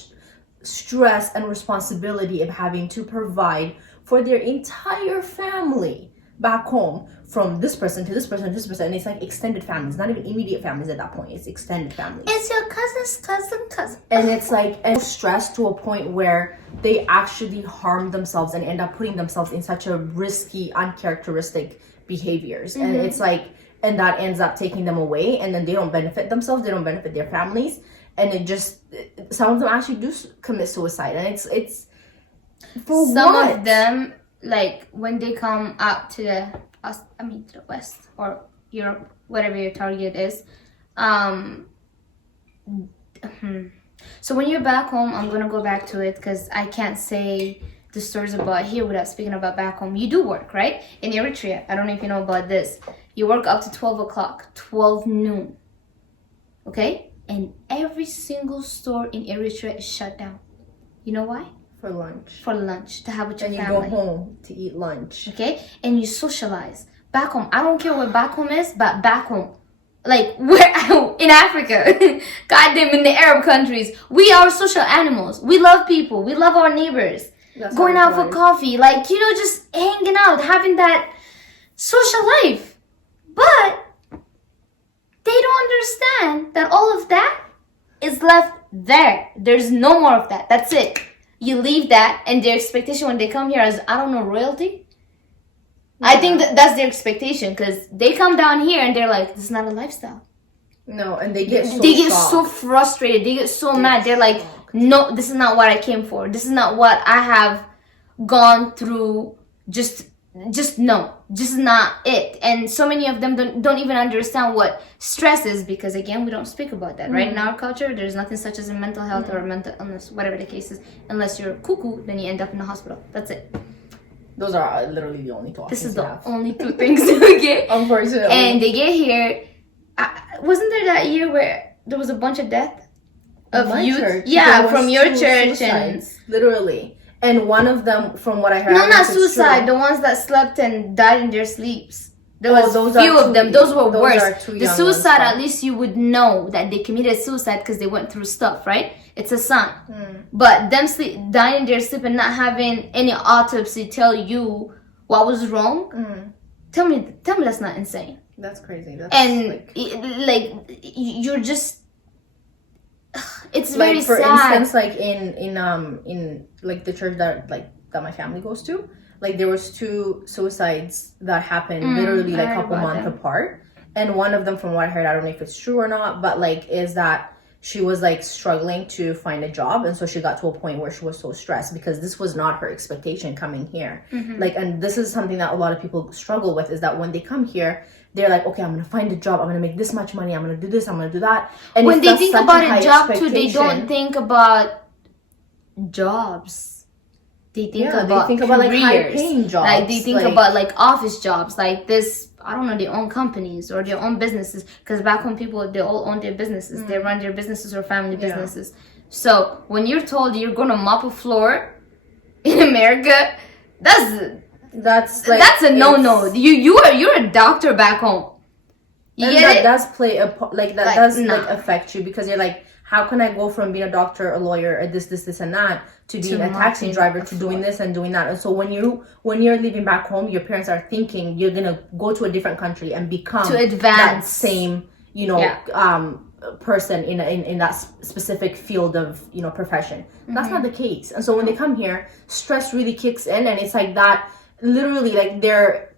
stress and responsibility of having to provide for their entire family back home, from this person to this person to this person, and it's like extended families, not even immediate families at that point, it's extended families. It's your cousin's cousin. And it's like and stressed to a point where they actually harm themselves and end up putting themselves in such a risky, uncharacteristic behaviors. And it's like, and that ends up taking them away, and then they don't benefit themselves, they don't benefit their families, and it just, some of them actually do commit suicide, and it's for Some what? of them, like when they come out to the to the West or Europe, whatever your target is. So when you're back home, I'm gonna go back to it because I can't say the stories about here without speaking about back home. You do work, right? In Eritrea, I don't know if you know about this. You work up to 12 o'clock, 12 noon. Okay? And every single store in Eritrea is shut down. You know why? For lunch. For lunch, to have with your And you family. go home to eat lunch. Okay? And you socialize. Back home. I don't care what back home is, but back home. Like, where in Africa, goddamn, in the Arab countries, we are social animals. We love people. We love our neighbors. That's Going how out it's for life. coffee, like, just hanging out, having that social life. But they don't understand that all of that is left there. There's no more of that. That's it. You leave that, and their expectation when they come here is, I don't know, royalty. I think that's their expectation, because they come down here and they're like, this is not a lifestyle. No, and they get so They get shocked. so frustrated. They get so mad. They're like, no, this is not what I came for. This is not what I have gone through. Just no. Just not it. And so many of them don't even understand what stress is, because again, we don't speak about that, right? In our culture, there's nothing such as a mental health or a mental illness, whatever the case is. Unless you're cuckoo, then you end up in the hospital. That's it. Those are literally the only two options This is we the have. only two things we get. Unfortunately. And they get here. Wasn't there that year where there was a bunch of death of My youth? church, Yeah, there from was your 2 church and suicides, literally. And one of them, from what I heard, no, I not don't know if it's suicide. true. The ones that slept and died in their sleeps. There Oh, was those few are of them. too- Those were those worse. are too The young suicide, ones, at least you would know that they committed suicide because they went through stuff, right? It's a sign. Hmm. But them dying in their sleep and not having any autopsy tell you what was wrong. Tell me that's not insane. That's crazy. That's And like you're just, it's like very for sad. instance, like in like the church that my family goes to, like there was 2 suicides that happened literally I like a heard couple about months them. apart. And one of them, from what I heard, I don't know if it's true or not, but like is that she was like struggling to find a job, and so she got to a point where she was so stressed because this was not her expectation coming here. Like, and this is something that a lot of people struggle with, is that when they come here, they're like, okay, I'm gonna find a job, I'm gonna make this much money, I'm gonna do this, I'm gonna do that. And When if they that's think such about high a job too, they don't expectation- think about jobs. They think Yeah, about they think about like careers. high-paying jobs. Like they think about like office jobs, like this. I don't know, their own companies or their own businesses. Because back home, people they all own their businesses. They run their businesses or family businesses. So when you're told you're gonna mop a floor in America, that's a no. You're a doctor back home. And that does play a like that does like affect you because you're like, how can I go from being a doctor, a lawyer, or this and that to being a taxi driver to doing this and doing that? And so when you're leaving back home, your parents are thinking you're gonna go to a different country and become to advance that same person in that specific field of profession. That's not the case. And so when they come here, stress really kicks in, and it's like that. Literally, like their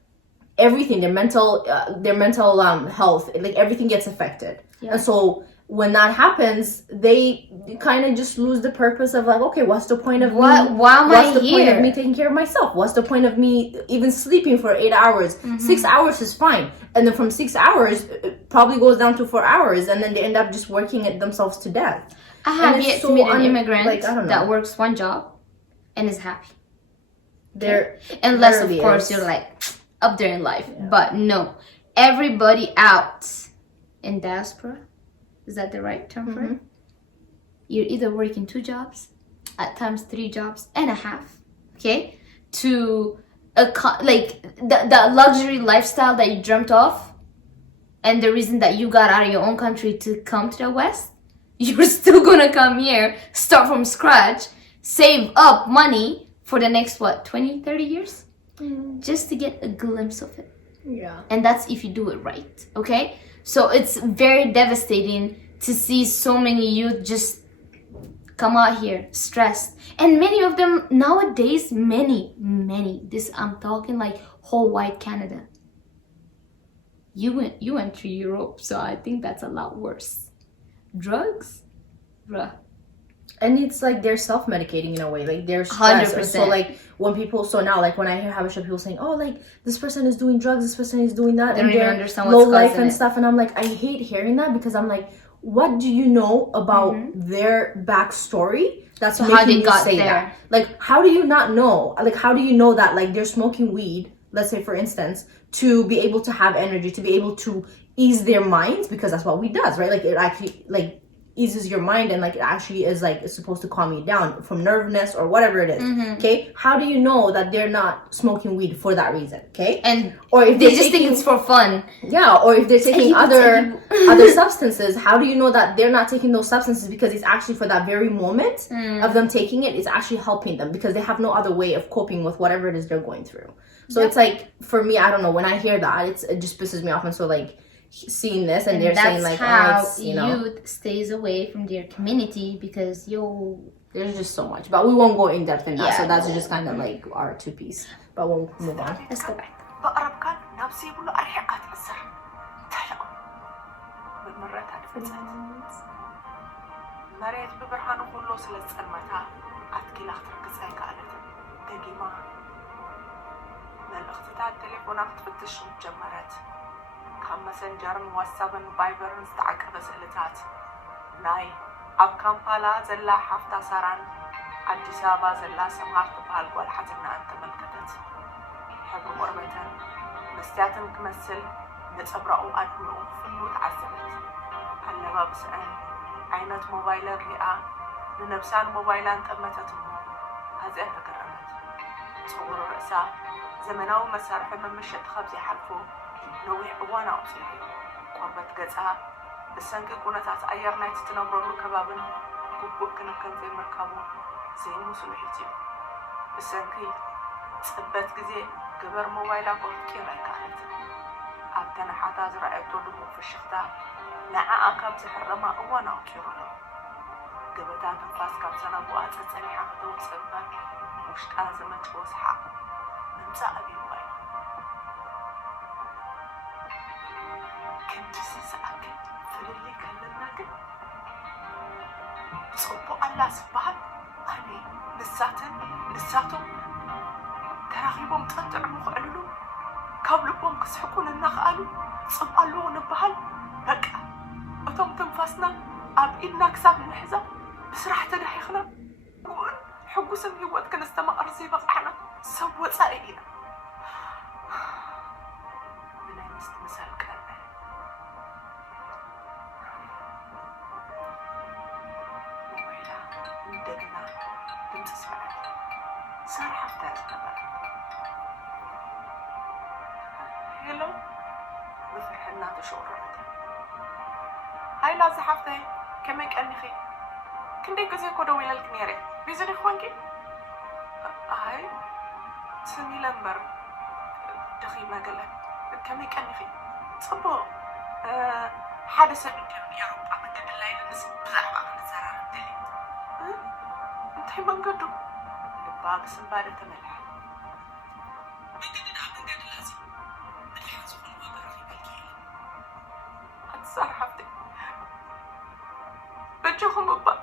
mental health, like everything gets affected. And so when that happens, they kind of just lose the purpose of like, okay, what's the point of why what's the point of me taking care of myself? What's the point of me even sleeping for 8 hours? 6 hours is fine, and then from 6 hours it probably goes down to 4 hours, and then they end up just working it themselves to death. I have yet to meet an immigrant that works one job and is happy. Unless of course you're like up there in life, but no, everybody out in diaspora, is that the right term for it? You're either working 2 jobs, at times 3 jobs and a half, okay, to like the luxury lifestyle that you dreamt of, and the reason that you got out of your own country to come to the West, you're still gonna come here, start from scratch, save up money for the next 20-30 years just to get a glimpse of it. And that's if you do it right, okay? So it's very devastating to see so many youth just come out here stressed, and many of them nowadays, many this, I'm talking like whole white Canada. You went to Europe, so I think that's a lot worse. Drugs, bruh. And it's like they're self-medicating in a way, like they're stressed. 100%. So like when I hear Habesha people saying, oh, like this person is doing drugs, this person is doing that, they don't and even they're understand low what's life causing and it. stuff, and I'm like, I hate hearing that, because I'm like, what do you know about their backstory that's So making how they you got say there. that? Like, how do you not know? Like, how do you know that like they're smoking weed, let's say for instance, to be able to have energy, to be able to ease their minds, because that's what weed does, right? Like it actually like eases your mind, and like it actually is like it's supposed to calm you down from nervousness or whatever it is. Okay, how do you know that they're not smoking weed for that reason? Okay, And or if they just think it's for fun. or if they're taking other substances, how do you know that they're not taking those substances because it's actually for that very moment of them taking it, it's actually helping them, because they have no other way of coping with whatever it is they're going through. So it's like, for me, I don't know, when I hear that, it just pisses me off. And so like seeing this, and they're saying like, how it's, youth stays away from their community, because there's just so much, but we won't go in depth in that. So that's just kind of like our 2-piece, but we'll move on. let's go back. بقرب كان نفسي يقول له أريحة تأثر تحلقه بالمرات هتفزت مريت ببرهانه كله سلس المتاع أتكيل أختر كساي قالت دقيمة للأختتاع التليفونات تفتش وتجمرت كان مسنجر واتسابن بايبرن استعقب سألتات ناي أب كامبالا زلا حفتا ساران أديس أبا زلا سمهار تبهال قول حتنا أنت ملكتت حبر قربتن مستياتن كمثل نتصبرقو أدنو فلو تعزمت هلما بسأل عينت موبايلان رئة لنفسان موبايلان تأمتتمو هذه تكرمت تصور رأسا زمناو مسارح ممشت خبزي حلفو نوح وانا أبصيحي قربت قزها بسنك كونتات أيار نايت تنبرلو كبابن كوكو كنكن زي مركبو زي مسلوحيتي بسنكي صبت قزي قبر موبايلا قلت كيرا كانت أبتنا حتى زرعتو دمو في الشختا نعا أكاب زحرما وانا أكيرو قبتا تنفاس كاب سنبو أتساني حقتو بسنبر وشت آزمت وصحا نمسا أبي موبايلا كنت سأكد فللي كلمنا كن صبو الله سبحان أني نساتهم تراغيبهم تقطعوا خللو كابلبهم كسحقون النخالو صبقالو نبهل بقى أتم تنفاسنا أب إدنا كساب الحزاب بسرعة تدحيخنا حقوسم هيوت كنستمقر زي بقعنا سوى صائينا من أين استمسال كلمة ويلا ندقنا دمت سمعت صار حفتاز نبات هلو وفرحنا تشورت هاي لا زحفتي كم كأني كندي كذي كده ويا الكنيرة بيزني خوانكي هاي سمي لمبر دخي ما قال كم كأني صبو حدث من يا رب عمد بالله الناس بزحمة من الزرار الدليل انت ما قدو باق سنبادة تملح صرحتي بجهم بابا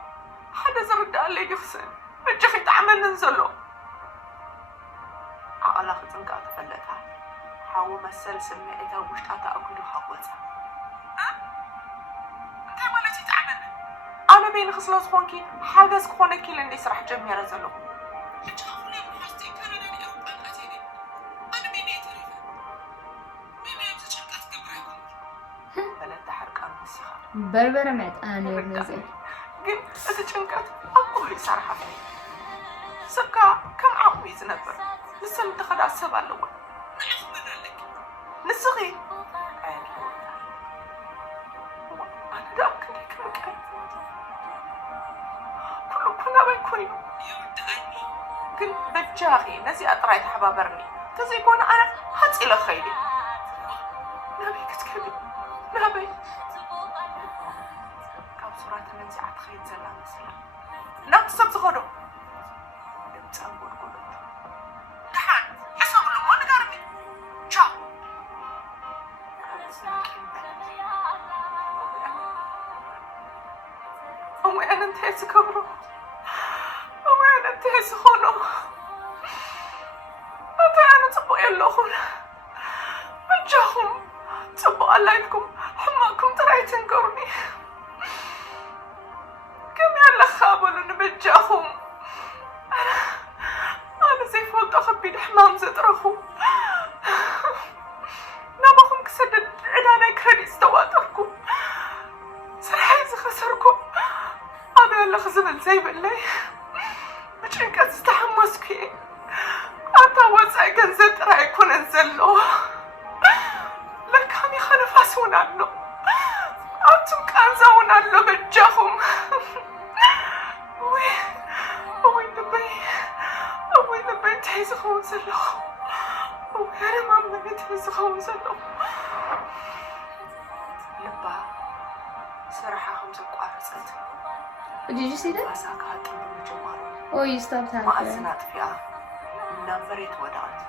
حدا زرد علي يخسن بجخي تعمل ننزلو عقلا خزنك أتفلتها حاو مسل سمعتها ومشتاتا أكلو حاولتها انتي مالتي تعمل أنا بين خصلة صخونكي حاجة سخونكي لندي سرح جميع رزلو بربرة معت أنا ونزل قلت أتشنكت أقوي صراحة سكا كم عقوي زنبر لسه متخد عصب على الأول نسغي أنا دا أكني كم كان كنا بيكوني قلت بجاغي نزي أطرعي تحبابرني تزي كون أنا هات إلى خيري نبي كتكلم نبي صورات من زعت خيط زلا مثلا نقص تخدو تسأقول كله دحان حسب له ما نقارني شو أمي أنا انتهيت كبرو أمي أنا انتهيت خونو أنا تبقى يلو خونا بجاهم تبقى عليكم حماكم ترى تنكرني خابلوا نبجاهم أنا زي فوت أخبي الحمام زدرخو نبخم كسدد عدانا كرني استواتركم سرحي خسركم أنا اللي خزبل زي بالله مجن كان استحمسكي أنت وزعي كان زدرا يكون انزلو لكامي خنفاسون عنه أنتم كان زون عنه بجاهم تحيز خون سلو وأنا ماما تحيز خون سلو لبا صراحة خمسة قارصت Did you see that? Oh, you stopped ما halfway. أزنات فيها نمرت ودعت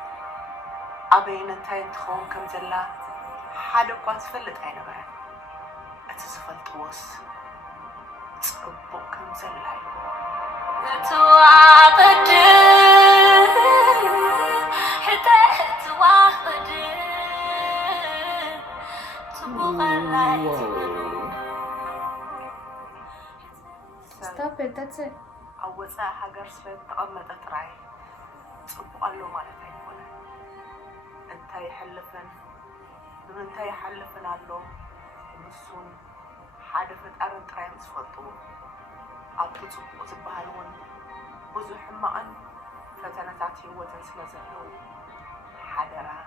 أبين انتين تخون كم زلا حدا قوات فلت أين بها أتسفلت وص تصبو كم زلا Stop it, that's it. أوزع حجر سفيد تقمت أتراي تصبو قالوا مالك يقول أنت يحلفن من أنت يحلفن علو نسون حادفت أرن تراي مسفلطو أبو تصبو زبالون بزح معن فتنتات هوتن سلازلو حدرا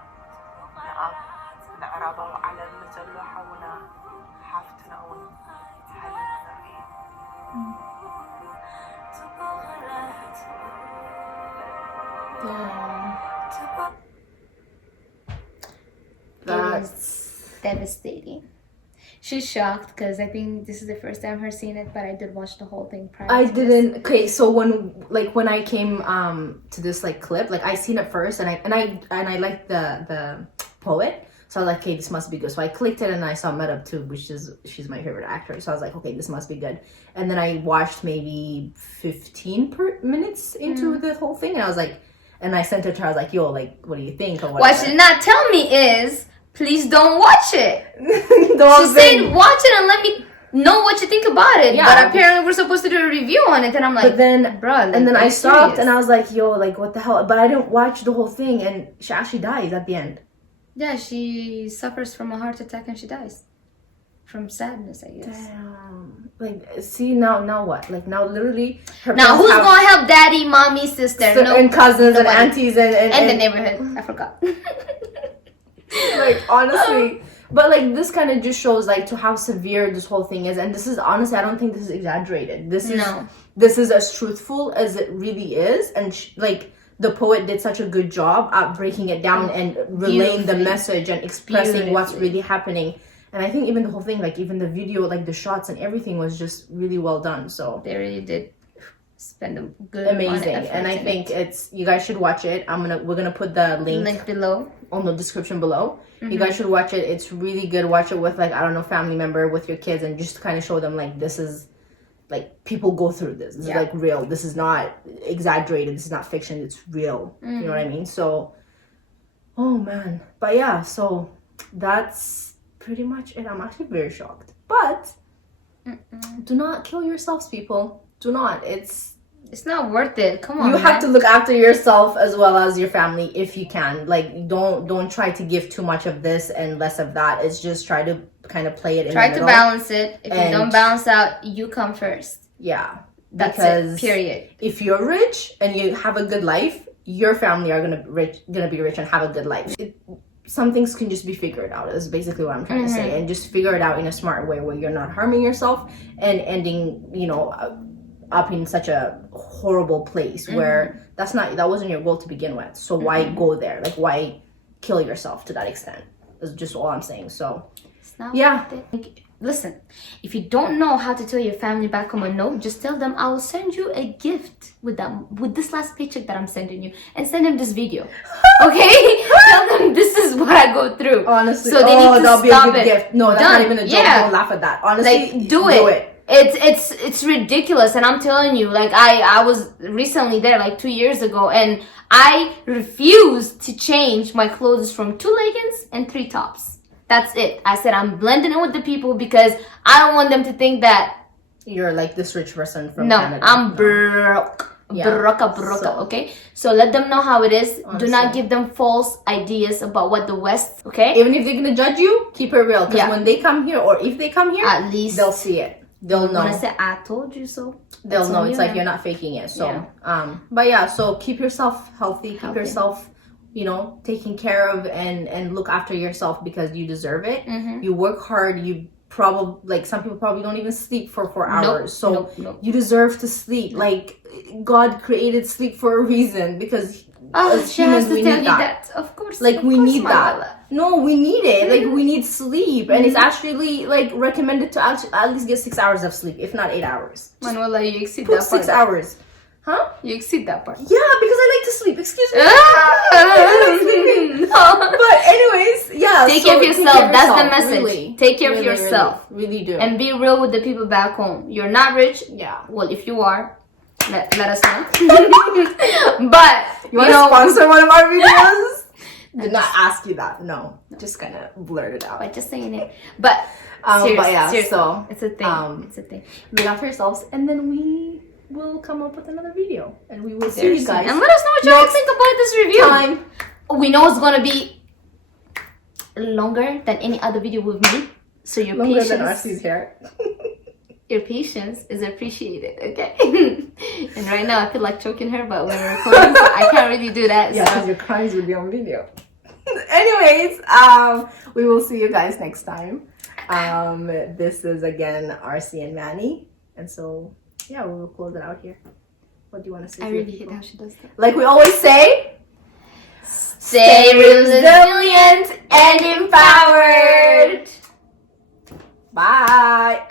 نأب نعربا وعلى المزلو حونا حافتناون حالنا رأي That's devastating. She's shocked because I think this is the first time her seeing it, but I did watch the whole thing prior. I to didn't. Okay, so when I came to this like clip, like I seen it first, and I liked the poet, so I was like, okay, this must be good. So I clicked it and I saw Medab too, which is she's my favorite actor. So I was like, okay, this must be good. And then I watched maybe 15 minutes into the whole thing, and I was like, and I sent it to her. I was like, yo, like, what do you think? Or this. What she did not tell me is, please don't watch it. She She said, watch it and let me. know what you think about it. Yeah. But apparently we're supposed to do a review on it, and I'm like, But then, bro, like, and then are I you stopped serious? and I was like, yo, like what the hell? But I didn't watch the whole thing, and she actually dies at the end. Yeah, she suffers from a heart attack and she dies from sadness, I guess. Damn. Like, see now what? Like now, literally, her Now parents who's have- gonna help daddy, mommy, sister? No, and cousins and nobody. aunties and And the neighborhood. I forgot. like honestly. But like this kind of just shows like to how severe this whole thing is, and this is honestly, I don't think this is exaggerated. This is as truthful as it really is, and like the poet did such a good job at breaking it down and relaying the message and expressing what's really happening. And I think even the whole thing, like even the video, like the shots and everything was just really well done. So they really did spend a good amazing, and I think it's, you guys should watch it. We're gonna put the link below on the description below. You guys should watch it. It's really good. Watch it with like, I don't know, family member, with your kids, and just kind of show them like this is like people go through this. This is like real. This is not exaggerated. This is not fiction. It's real. You know what I mean? So, oh man. But yeah, so that's pretty much it. I'm actually very shocked. But do not kill yourselves, people. Do not. It's not worth it. Come on, you have to look after yourself as well as your family if you can. Like don't try to give too much of this and less of that. It's just try to kind of play it in the middle. to balance it. If you don't balance out, you come first. Yeah, That's because it. Period. If you're rich and you have a good life, your family are gonna be rich and have a good life. Some things can just be figured out, is basically what I'm trying to say, and just figure it out in a smart way where you're not harming yourself and ending, up in such a horrible place where that wasn't your goal to begin with. So why go there? Like, why kill yourself to that extent? Is just all I'm saying. So it's not yeah. worth it. Listen, if you don't know how to tell your family back home a no, just tell them I will send you a gift with this last paycheck that I'm sending you, and send them this video. Okay? Tell them this is what I go through. Honestly, so they need to that'll be a good gift. No, that's not even a joke. Don't laugh at that. Honestly, like, do it. It's ridiculous, and I'm telling you, like I was recently there like 2 years ago, and I refused to change my clothes from 2 leggings and 3 tops. That's it. I said I'm blending in with the people because I don't want them to think that you're like this rich person from Canada. I'm broke. So, okay? So let them know how it is. Honestly. Do not give them false ideas about what the West, okay? Even if they're gonna judge you, keep it real. Because when they come here, or if they come here, at least they'll see it. They'll know. When I say I told you so, they'll know. It's like you're not faking it. So, but yeah, so keep yourself healthy. Keep yourself, taken care of, and look after yourself because you deserve it. You work hard. You probably, some people probably don't even sleep for 4 hours. You deserve to sleep. Like, God created sleep for a reason, because as humans we need that. Of course. Like, we need that. No, we need it. Like, we need sleep, and it's actually like recommended to at least get 6 hours of sleep, if not 8 hours. Manuela, you exceed Put that part. 6 hours. Huh? You exceed that part. Yeah, because I like to sleep. Excuse me. I like sleeping. But anyways, yeah. Take care of yourself. That's the message. Really, take care of yourself. Really do. And be real with the people back home. You're not rich. Yeah. Well, if you are, let us know. But you want to sponsor one of our videos? Did not ask you that. No, just kind of blurt it out. By just saying it. But seriously, so it's a thing. It's a thing. Look after yourselves, and then we will come up with another video, and we will see you guys. And let us know what you all think about this review. We know it's gonna be longer than any other video we've made, so your longer patience. Than Arsi's hair. Your patience is appreciated, okay? And right now I feel like choking her, but when we're recording, so I can't really do that. Yeah, because your cries will be on video. Anyways, we will see you guys next time. This is again Arsi&Manni, and so yeah, we will close it out here. What do you want to say? I really hate how she does that. Like we always say, stay resilient and empowered. Bye.